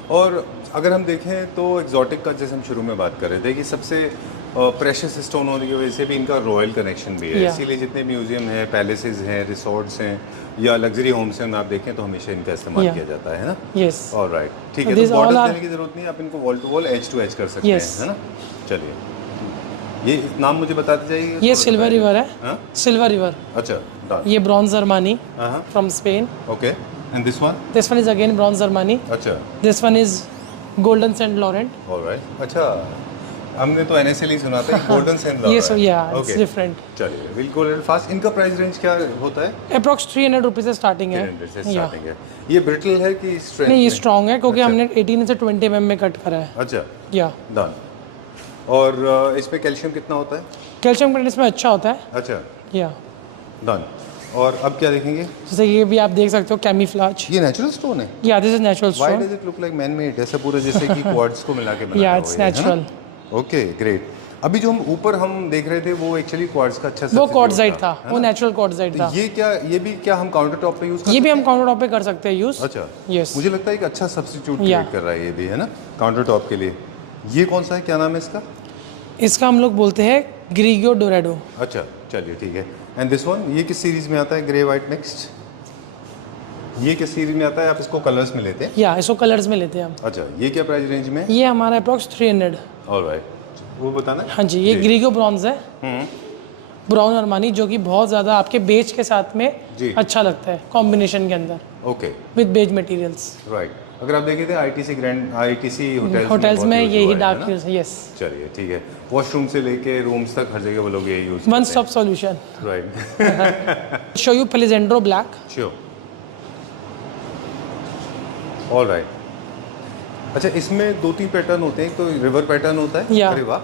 और अगर हम देखें तो एग्जॉटिक का, जैसे हम शुरू में बात कर रहे थे, कि सबसे प्रेशियस स्टोन होने की वजह से भी इनका रॉयल कनेक्शन भी है. Yeah. इसीलिए जितने म्यूजियम हैं, पैलेसेस हैं, रिसोर्ट्स हैं या लग्जरी होम्स हैं, आप देखें तो हमेशा इनका इस्तेमाल Yeah. किया जाता है ना? यस. ऑलराइट, ठीक है. These तो all बॉर्डर are- देने की जरूरत नहीं है, आप इनको wall to wall, edge to edge कर सकते Yes. हैं, है ना? चलिए, ये नाम मुझे बताते जाइए. ये सिल्वर रिवर है. हाँ? Silver river. अच्छा, डन. ये ब्रॉन्ज अरमानी हाँ. From Spain. Okay. And this one? This one is again bronze Armani. अच्छा, this one is golden Saint Laurent. Alright. अच्छा, हमने तो एनएसएल ही सुना था, गोल्डन सेंट. ये सो या इट्स डिफरेंट. चलिए, विल गो लिटिल फास्ट. इनका प्राइस रेंज क्या होता है? अप्रॉक्स 300 रुपीज से स्टार्टिंग है. 300 से या. स्टार्टिंग है. ये ब्रिटल है कि स्ट्रेंथ? नहीं, ये स्ट्रॉन्ग है क्योंकि हमने 18 से 20 mm में कट करा है. अच्छा, या. डन. और इसमें कैल्शियम कितना होता है? कैल्शियम कंटेंट इसमें अच्छा होता है. अच्छा, या. डन. और अब क्या देखेंगे? जैसे ये भी आप देख सकते हो, कैमीफ्लाज. ये नेचुरल स्टोन है? या this is natural why stone. Does it look like man made? ऐसा पूरा जैसे कि क्वार्ट्ज को मिला के बनाया या हुआ इट्स है, है ना? नेचुरल. Okay, great. अभी जो हम ऊपर हम देख रहे थे वो एक्चुअली क्वार्ट्ज का अच्छा वो substitute क्वार्ट्जाइट था, है वो ना? नेचुरल क्वार्ट्जाइट था. तो ये भी क्या हम काउंटर टॉप पे यूज कर ये भी सकते हम काउंटर टॉप पे कर सकते हैं यूज. हैं? अच्छा, यस. मुझे लगता है एक अच्छा सब्स्टिट्यूट Yeah. क्रिएट कर रहा है ये भी, है ना, काउंटर टॉप के लिए. ये कौन सा है, क्या नाम है इसका? इसका हम लोग बोलते हैं ग्रीगियो डोराडो. अच्छा, चलिए, ठीक है. एंड दिस वन, ये किस सीरीज में आता है? Grey white mixed. ये किस सीरीज में आता है? आप इसको कलर्स में लेते हैं? या इसको कलर्स में लेते हैं हम. अच्छा, ये क्या प्राइस रेंज में? ये हमारा अप्रॉक्स 300. ऑलराइट, वो बताना. हाँ जी, ये ग्रीगियो ब्रॉन्ज है. ब्राउन अरमानी, जो कि बहुत ज़्यादा आपके बेज के साथ में जी. अच्छा लगता है कॉम्बिनेशन के अंदर okay, with beige materials. Right. अगर आप देखें तो आईटीसी होटल्स में यही डार्क यूज है. यस. चलिए, ठीक है. वॉशरूम से लेके रूम्स तक हर जगह वो लोग यही use one stop solution. Right. Show you पेलिजेंड्रो ब्लैक. श्योर. ऑलराइट. अच्छा, इसमें 2-3 पैटर्न होते हैं. एक तो रिवर पैटर्न होता है. Yeah. अरे वाह,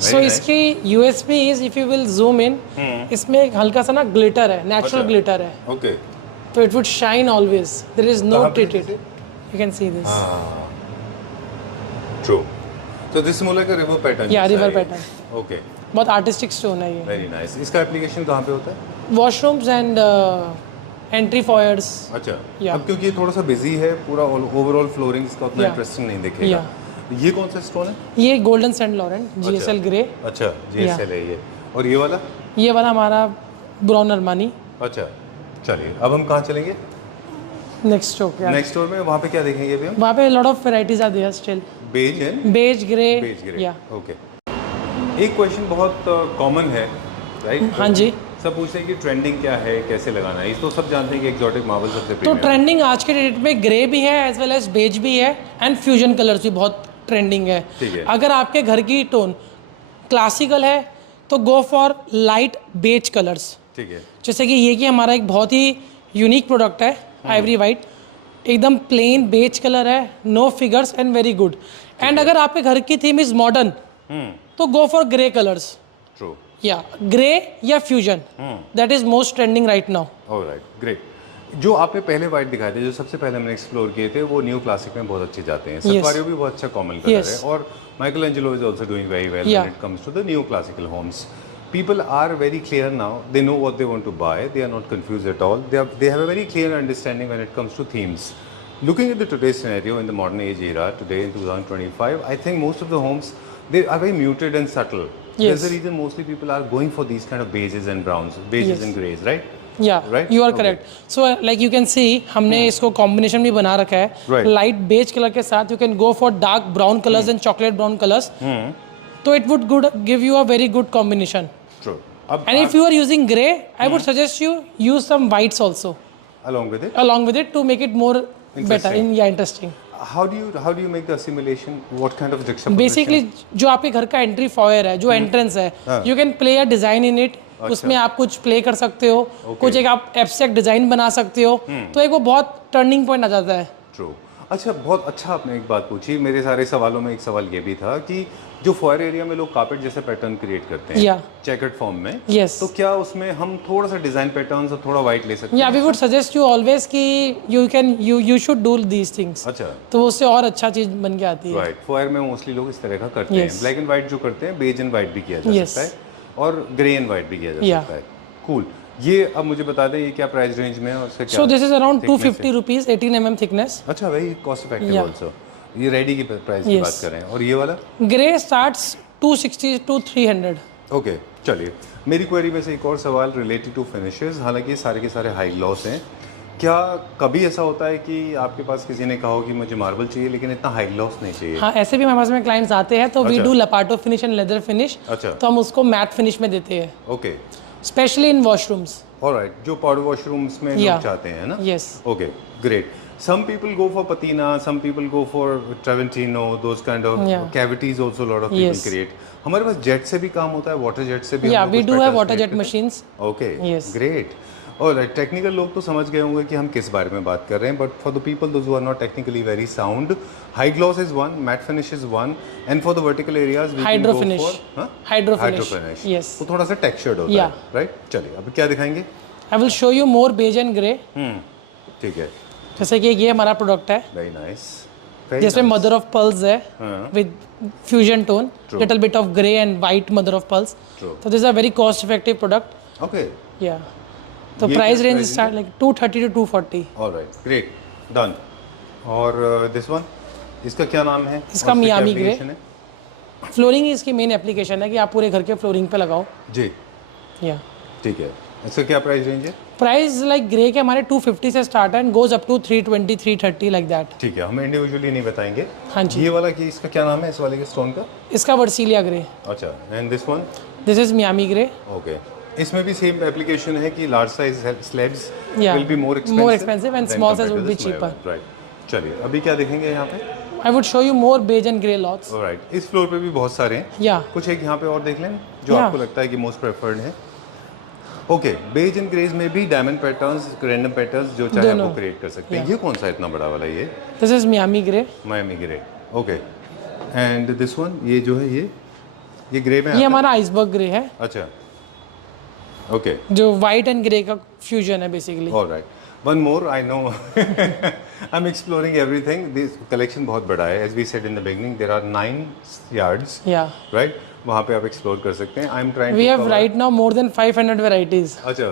सो इसकी USP is if you will zoom in, इसमें एक हल्का सा ना ग्लिटर है, नेचुरल ग्लिटर है, ओके तो it would shine always, there is no treated, you can see this, true. तो this more like a river pattern, yeah river pattern, okay, बहुत आर्टिस्टिक स्टोन है ये। Very nice. इसका application कहाँ पे होता है? Washrooms and entry foyers. अच्छा, Yeah. अब क्योंकि ये थोड़ा सा बिजी है, पूरा ओवरऑल फ्लोरिंग इसका उतना Yeah. इंटरेस्टिंग नहीं दिखेगा। ये कौन सा स्टोन है? ये golden Saint Laurent GSL grey, अच्छा, GSL है ये। और ये वाला? ये वाला हमारा ब्राउन अरमानी। अच्छा, चलिए अब हम कहाँ चलेंगे? नेक्स्ट स्टोक यार, नेक्स्ट स्टोर में, वहाँ पे क्या देखेंगे अभी हम? वहाँ पे lot of varieties are there still, beige and beige grey, beige grey, या ओके। एक क्वेश्चन बहुत कॉमन है, राइट? हाँ जी। सब पूछते हैं कि ट्रेंडिंग क्या है, कैसे लगाना है। इस तो सब जानते हैं कि एक्सोटिक मार्बल सबसे तो प्रीमियम। ट्रेंडिंग आज के डेट में ग्रे भी है एज वेल एज बेज भी है, एंड फ्यूजन कलर्स भी बहुत ट्रेंडिंग है। ठीक है। अगर आपके घर की टोन क्लासिकल है तो go for light beige colours, ठीक है, जैसे कि ये कि हमारा एक बहुत ही यूनिक प्रोडक्ट है, आइवरी वाइट, एकदम प्लेन बेज कलर है, no figures and very good. And अगर आपके घर की थीम इज मॉडर्न तो go for grey colours, true, या ग्रे या fusion, that is most trending right now. Alright, great. जो आपने पहले वाइट दिखाए थे, जो सबसे पहले हमने एक्सप्लोर किए थे, वो न्यू क्लासिक में बहुत अच्छे जाते हैं। सफारियो भी बहुत अच्छा कॉमन कलर Yes. है, और Michelangelo is also doing very well Yeah. When it comes to the new classical homes. People are very clear now. They know what they want to buy. They are not confused at all. They have a very clear understanding when it comes to themes. Looking at the today's scenario in the modern age era, today in 2025, I think most of the homes, they are very muted and subtle. Yes. That's the reason mostly people are going for these kind of beiges and browns, beiges Yes. and greys, right? या Right? You are Okay. Correct. So like you can see हमने इसको combination भी बना रखा है, Right. Light beige colour के साथ you can go for dark brown colours and chocolate brown colours, तो it would good give you a very good combination. True. अब and if you are using grey, I would suggest you use some whites also along with it, along with it to make it more better Interesting. in, yeah, interesting. how do you make the assimilation? What kind of juxtaposition? Basically जो आपके घर का entry foyer है, जो entrance है, you can play a design in it, उसमें आप कुछ प्ले कर सकते हो, कुछ एक आप एब्स्ट्रैक्ट डिजाइन बना सकते हो, तो एक वो बहुत टर्निंग पॉइंट आ जाता है। ट्रू। अच्छा, बहुत अच्छा आपने एक बात पूछी। मेरे सारे सवालों में एक सवाल ये भी था कि जो फॉयर एरिया में लोग कार्पेट जैसे पैटर्न क्रिएट करते हैं, Yeah. चेकर्ड फॉर्म में, Yes. तो क्या उसमें हम थोड़ा सा डिजाइन पैटर्न्स और थोड़ा वाइट ले सकते या we would suggest you always कि you should do these things, हैं? अच्छा, तो उससे और अच्छा चीज बन के आती है। राइट। फॉयर में मोस्टली लोग इस तरह का करते हैं। Yes. ब्लैक एंड व्हाइट जो करते हैं, बेज एंड व्हाइट भी किया जा Yes. सकता है, और ग्रे एंड व्हाइट भी किया जा Yeah. सकता है। कूल। ये अब मुझे बता दें, ये क्या प्राइस रेंज में है और इसका क्या? So this is around thickness 250 rupees, 18 mm thickness. अच्छा, very cost effective Yeah. Also. ये रेडी की प्राइस की Yes. बात कर रहे हैं, और ये वाला? Grey starts 260 to 300। ओके, चलिए। मेरी क्वेरी में से एक और सवाल रिलेटेड टू फिनिशेस। हालांकि ये सारे के सारे हाई ग्लॉस हैं, क्या कभी ऐसा होता है कि आपके पास किसी ने कहा हो कि मुझे मार्बल चाहिए लेकिन इतना हाई ग्लॉस नहीं चाहिए? हाँ, ऐसे भी हमारे पास में क्लाइंट्स आते हैं, तो वी अच्छा। Do lappato finish and leather finish, अच्छा। तो हम उसको मैट फिनिश में देते हैं, okay, specially in washrooms. Alright. जो पाउडर वॉशरूम्स में Yeah. लोग चाहते हैं ना? Yes. Okay, great. Some people go for patina, some people go for Traventino, those kind of Yeah. cavities also a lot of people Yes. create. हमारे पास jet से भी काम होता है, वाटर जेट से भी? या हम लोग वी कुछ do have patterns water create jet करते हैं? Machines. Okay, Yes. Great. Alright, technical लोग तो समझ गए होंगे कि हम किस बारे में बात कर रहे हैं, but for the people those who are not technically very sound, high gloss is one, matte finish is one, and for the vertical areas we can Hydro go finish. For Hydro finish. Yes. वो थोड़ा सा textured होता Yeah. है, right? चलिए, अब क्या दिखाएंगे? I will show you more beige and grey. ठीक है, जैसे कि ये हमारा प्रोडक्ट है, वेरी नाइस। जिसमें मदर ऑफ पर्ल्स है हाँ। With fusion tone, True. Little bit of grey and white mother of pearls, True. तो this is a very cost effective product. Okay, या तो ये प्राइस क्या range pricing start like 230 to 240। Alright, great, done. और this one, इसका क्या नाम है? इसका और इसका क्या Miami Grey। application है? फ्लोरिंग इसकी मेन एप्लीकेशन है कि आप पूरे घर के फ्लोरिंग पे लगाओ। जी, या ठीक है। इसका क्या प्राइस रेंज है? प्राइस लाइक ग्रे के हमारे 250 से स्टार्ट है and goes up to 320 330 like that. ठीक है, हम इंडिविजुअली नहीं बताएंगे। हाँ जी। ये वाला कि इसका क्या नाम है, इस वाले के स्टोन का? इसका वर्सीलिया ग्रे, अच्छा, and this one? This is Miami grey. Okay, इसमें भी सेम एप्लीकेशन है कि large size slabs Yeah. Will be more More expensive and small size would be cheaper. Right, चलिए अभी क्या देखेंगे यहाँ पे? I would show you more beige and grey lots. Right, इस फ्लोर पे भी बहुत सारे हैं। या कुछ एक यहाँ पे और देख लें जो Yeah. आपको लगता है कि मोस्ट प्रेफर्ड है। ओके, बेज एंड ग्रेज में भी डायमंड पैटर्न्स, रैंडम पैटर्न्स जो चाहे दोनों। आपको क्रिएट कर सकते हैं। ये कौन सा इतना बड़ा वाला? ये this is Miami grey. Miami grey. Okay, and this one, ये जो है ये ये ग्रे में ये आता हमारा आइसबर्ग ग्रे है, है? अच्छा, ओके, जो वाइट एंड ग्रे का फ्यूजन है basically. Alright. One more, I know I am exploring everything. This collection बहुत बड़ा है, as we said in the beginning there are 9 yards, yeah right? वहाँ पे आप एक्सप्लोर कर सकते हैं। I am trying we have right now more than 500 varieties. अच्छा,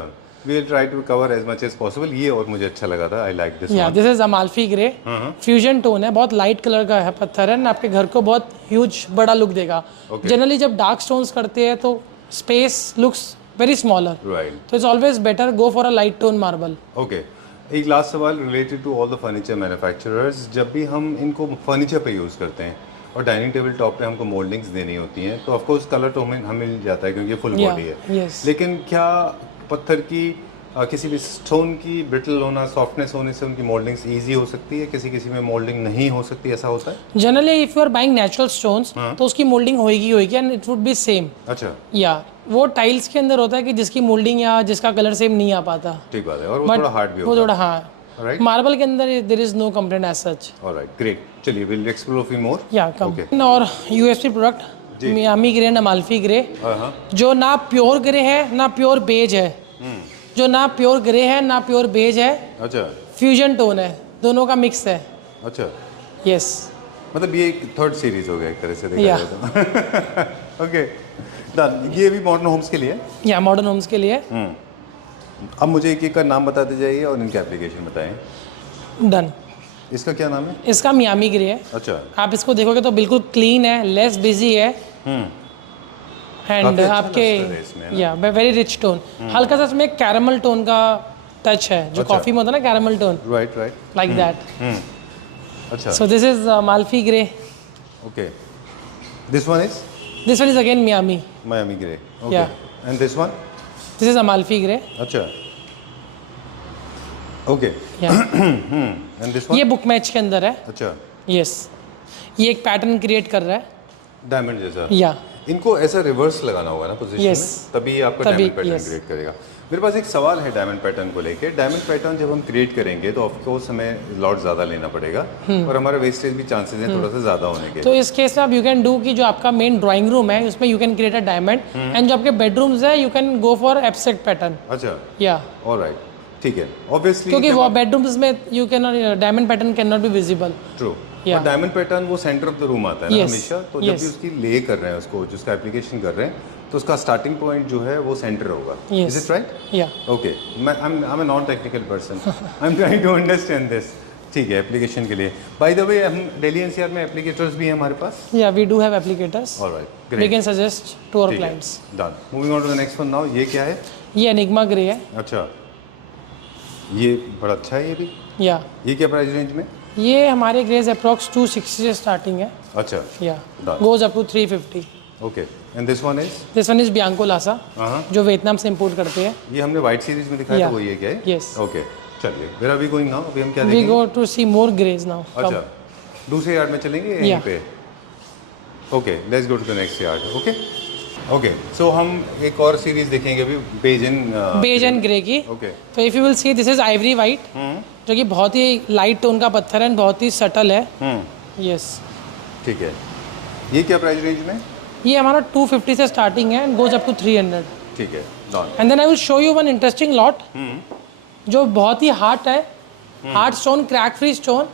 we will try to cover as much as possible. ये और मुझे अच्छा लगा था, आई लाइक दिस या one. This is Amalfi grey, fusion tone है, बहुत लाइट कलर का है पत्थर है ना, आपके घर को बहुत ह्यूज बड़ा लुक देगा। Okay. जनरली जब डार्क स्टोन्स करते हैं तो space looks very smaller, right, तो it's always better go for a light tone marble. Okay. एक लास्ट सवाल related to all the furniture manufacturers. जब भी हम इनको फर्नीचर पे यूज़ करते हैं और डाइनिंग टेबल टॉप पे हमको मोल्डिंग्स देनी होती हैं, तो ऑफ कोर्स कलर तो हमें मिल जाता है क्योंकि ये फुल Yeah, बॉडी है। yes. लेकिन क्या पत्थर की किसी भी स्टोन की ब्रिटल होना, सॉफ्टनेस होने से उनकी मोल्डिंग्स इजी हो सकती है, किसी किसी में मोल्डिंग नहीं हो सकती, ऐसा होता है? Generally if you are buying natural stones तो उसकी मोल्डिंग होएगी and it would be same. अच्छा, या वो टाइल्स के अंदर होता है कि जिसकी मोल्डिंग या जिसका कलर सेम नहीं आ पाता, ठीक बात है। और वो बट थोड़ा हार्ड भी वो होता थोड़ा है, हाँ, राइट? मार्बल के अंदर there is no complaint as such. Alright, great. चलिए विल एक्सप्लोर फ्यू मोर। या कम। ओके। और USP product Miami grey and Amalfi grey, हाँ, जो ना प्योर ग्रे है ना प्योर बेज है, जो ना प्योर ग्रे है ना प्योर बेज है, अच्छा, फ्यूजन टोन है, दोनों का मिक्स है। अच्छा, यस, मतलब ये एक थर्ड सीरीज हो गया एक तरह से देखा Yeah. जाए तो। Okay, done. ये भी मॉडर्न होम्स के लिए है? या मॉडर्न होम्स के लिए अब मुझे एक एक का नाम बताते जाइए और इनके एप्लीकेशन बताएं। डन। इसका क्या नाम है? इसका मियामी ग्रे है, अच्छा, आप इसको देखोगे तो बिल्कुल क्लीन है, लेस बिजी है एंड काफी अच्छा आपके luster है इसमें, है ना? या वेरी रिच टोन, हल्का सा इसमें कैरमल टोन का टच है, जो अच्छा। कॉफी में होता है ना caramel tone, right, right, like that. अच्छा, so this is Amalfi grey, okay. This one is this one is again Miami, Miami grey, okay. Yeah. And this one? This is Amalfi grey. अच्छा, okay. Yeah and this one? ये book match के अंदर है। अच्छा, yes, ये एक pattern create कर रहा है। डायमंड जैसा। या इनको ऐसा रिवर्स लगाना होगा ना पोजीशन Yes. में, तभी आपका तभी, डायमंड पैटर्न yes. क्रिएट करेगा। मेरे पास एक सवाल है डायमंड पैटर्न को लेके। डायमंड पैटर्न जब हम क्रिएट करेंगे तो ऑफ कोर्स हमें लॉट ज़्यादा लेना पड़ेगा और हमारा वेस्टेज भी चांसेस हैं थोड़ा सा ज़्यादा होने के। तो इस केस में आप यू कैन डू कि जो आपका मेन ड्राइंग रूम है उसमें you can create a diamond, and जो आपके बेडरूम्स है you can go for abstract pattern. अच्छा, या ऑलराइट, ठीक है। ऑब्वियसली क्योंकि वो बेडरूम्स में you can diamond pattern can not be visible. True, Yeah. और डायमंड पैटर्न वो सेंटर ऑफ द रूम आता है ना Yes. हमेशा, तो जब Yes. भी उसकी ले कर रहे हैं उसको, जिसका एप्लीकेशन कर रहे हैं, तो उसका स्टार्टिंग पॉइंट जो है वो सेंटर होगा। Yes. Is it right? Yeah okay, I am a non technical person, I am trying to understand this. ठीक है, एप्लीकेशन के लिए। बाय द वे, हम दिल्ली एनसीआर में एप्लीकेटर्स भी हैं हमारे पास। Yeah we do have applicators, alright, we great, can suggest to our clients. Done. Moving on to the next one now. ये क्या है? ये एनिग्मा ग्रे है। अच्छा, ये बड़ा अच्छा है ये भी। या ये क्या प्राइस रेंज में? ये हमारे ग्रेज अप्रॉक्स 260 से स्टार्टिंग है। अच्छा, yeah Done. Goes up to 350। Okay. And this one is? This one is Bianco Lasa, हाँ, जो वियतनाम से इंपोर्ट करते हैं। ये हमने व्हाइट सीरीज में दिखाया था, Yeah. वो ये क्या है? Yes. ओके, चलिए। Where are we going now? अभी हम क्या वी देखेंगे? Go to see more greys now. अच्छा, दूसरे यार्ड में चलेंगे यहीं Yeah. पे? Okay, let's go to the next yard. Okay, okay. So हम एक और सीरीज देखेंगे अभी, बेज एंड ग्रे की। ओके। तो if you will see this is ivory white, जो कि बहुत ही लाइट टोन का पत्थर है, बहुत ही सटल है। यस, ठीक है। ये क्या प्राइस रेंज में? ये हमारा 250 से स्टार्टिंग है एंड गोज अप टू 300। ठीक है, डन। And then I will show you one interesting lot, जो बहुत ही हार्ड है, hard stone, crack free stone,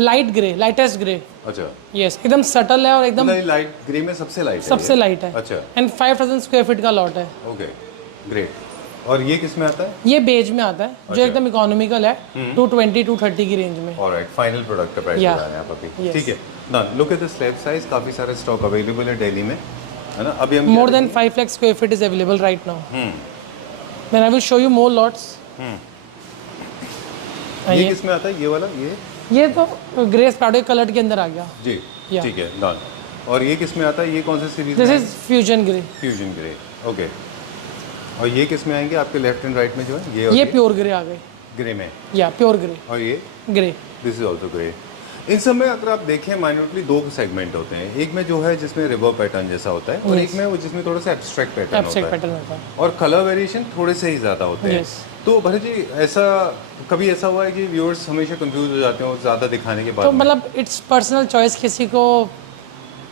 light grey, lightest grey. अच्छा, यस, एकदम सटल है और एकदम मतलब लाइट ग्रे में सबसे लाइट है सबसे ये? लाइट है। अच्छा, एंड 5000 स्क्वायर फीट का लॉट है। Okay, great. और ये किस में आता है? ये बेज में आता है, जो अच्छा। एकदम इकोनॉमिकल है, 220 230 की रेंज में। ऑलराइट, फाइनल प्रोडक्ट का प्राइस Yeah. बता रहे हैं आप अभी। Yes. ठीक है, done. Look at the slab size, काफ़ी सारे स्टॉक अवेलेबल है दिल्ली में, है ना? अभी हम more than 5 lakh square feet is available right now. Then I will show you more lots. ये किस में आता है? ये वाला, ये तो ग्रे स्पाडो कलर के अंदर आ गया। जी, Yeah. ठीक है, डन। और ये किस में आता है? ये कौन सी सीरीज दिस में? Is fusion grey. Fusion grey, okay. और ये किस में आएंगे आपके लेफ्ट एंड राइट में जो है? ये और ये प्योर ग्रे आ गए। ग्रे में। या प्योर ग्रे, और ये grey. This is also grey. इन सब में अगर आप देखें माइनरली दो सेगमेंट होते हैं। एक में जो है जिसमें रिवर पैटर्न जैसा होता है, और Yes. एक में वो जिसमें थोड़ा सा एब्स्ट्रैक्ट पैटर्न एब्स्ट्रैक्ट होता है, पैटर्न होता है। और कलर वेरिएशन थोड़े से ही ज़्यादा होते हैं। Yes. तो भरत जी, ऐसा कभी ऐसा हुआ है कि व्यूअर्स हमेशा कंफ्यूज हो जाते हो ज़्यादा दिखाने के तो बाद में? मतलब इट्स पर्सनल चॉइस, किसी को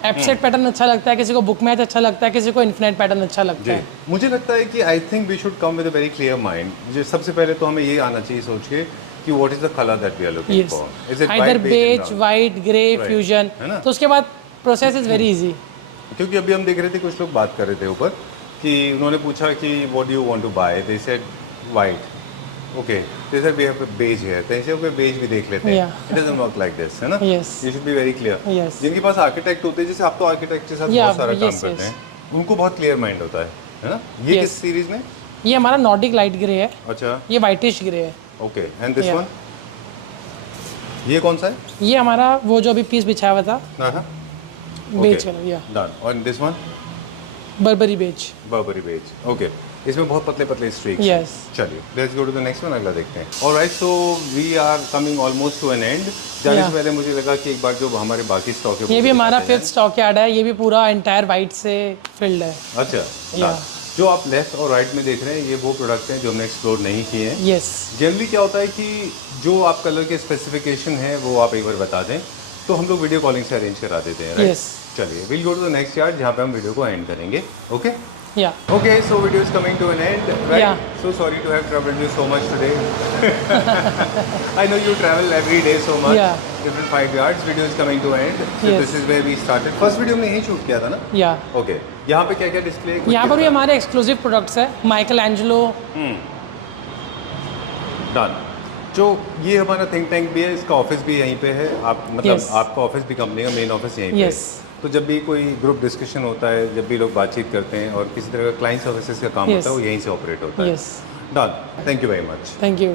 एप्सेट पैटर्न अच्छा लगता है, किसी को बुक मैच अच्छा लगता है, किसी को इन्फिनाइट पैटर्न अच्छा लगता जी है। मुझे लगता है कि I think we should come with a very clear mind. सबसे पहले तो हमें ये आना चाहिए सोच के कि what is the colour that we are looking Yes. For. Is it either beige, white, grey, fusion, है ना? तो उसके बाद प्रोसेस इज वेरी इजी। क्योंकि अभी हम देख रहे थे कुछ लोग बात कर रहे थे ऊपर कि उन्होंने पूछा कि what do you want to buy, they said white, okay they said we have a beige here, तो ऐसे ओके बेज भी देख लेते हैं। Yeah. It doesn't work like this, है ना? Yes. You should be very clear. Yes. जिनके पास architect होते हैं, जैसे आप तो आर्किटेक्ट के साथ Yeah, बहुत सारा काम yes, करते yes. हैं, उनको बहुत क्लियर माइंड होता है ना? ये Yes. किस सीरीज में? ये हमारा नॉर्डिक लाइट ग्रे है, अच्छा, ये वाइटिश ग्रे है। Okay and this Yeah. One, ये कौन सा है? ये हमारा वो जो अभी पीस बिछाया हुआ था, हाँ बेज कलर, या डन। और this one Burberry beige. Burberry beige, okay. इसमें बहुत पतले पतले स्ट्रीक्स हैं। Yes. चलिए let's go to the next one, अगला देखते हैं। Alright, so we are coming almost to an end. जाने से Yeah. पहले मुझे लगा कि एक बार जो हमारे बाकी स्टॉक है ये वो भी हमारा दिखाते हैं। फिफ्थ स्टॉक यार्ड है, ये भी पूरा एंटायर वाइट से फिल्ड है। अच्छा Yeah. done. जो आप लेफ्ट और राइट में देख रहे हैं ये वो प्रोडक्ट हैं जो हमने एक्सप्लोर नहीं किए हैं। यस, जनरली क्या होता है कि जो आप कलर के स्पेसिफिकेशन है वो आप एक बार बता दें तो हम लोग वीडियो कॉलिंग से अरेंज करा देते हैं, राइट? Yes. चलिए will go to the next yard जहाँ पे हम वीडियो को एंड करेंगे। ओके या Okay, so video is coming to an end, right? Yeah. So sorry to have troubled you so much today. I know you travel every day so much. Yeah. Different 5 yards. Video is coming to an end. So Yes. this is where we started. First video हमने यही shoot किया था ना? या Okay. यहाँ पे क्या क्या डिस्प्ले? यहाँ पर भी हमारे एक्सक्लूसिव प्रोडक्ट्स है, माइकल एंजेलो। डन। जो ये हमारा थिंक टैंक भी है, इसका ऑफिस भी यहीं पे है। आप मतलब Yes. आपका ऑफिस भी कंपनी का मेन ऑफिस यहीं पे Yes. है। तो जब भी कोई ग्रुप डिस्कशन होता है, जब भी लोग बातचीत करते हैं और किसी तरह का क्लाइंट सर्विसेज का काम Yes. होता है वो यहीं से ऑपरेट होता है। Yes, done. Thank you very much. Thank you.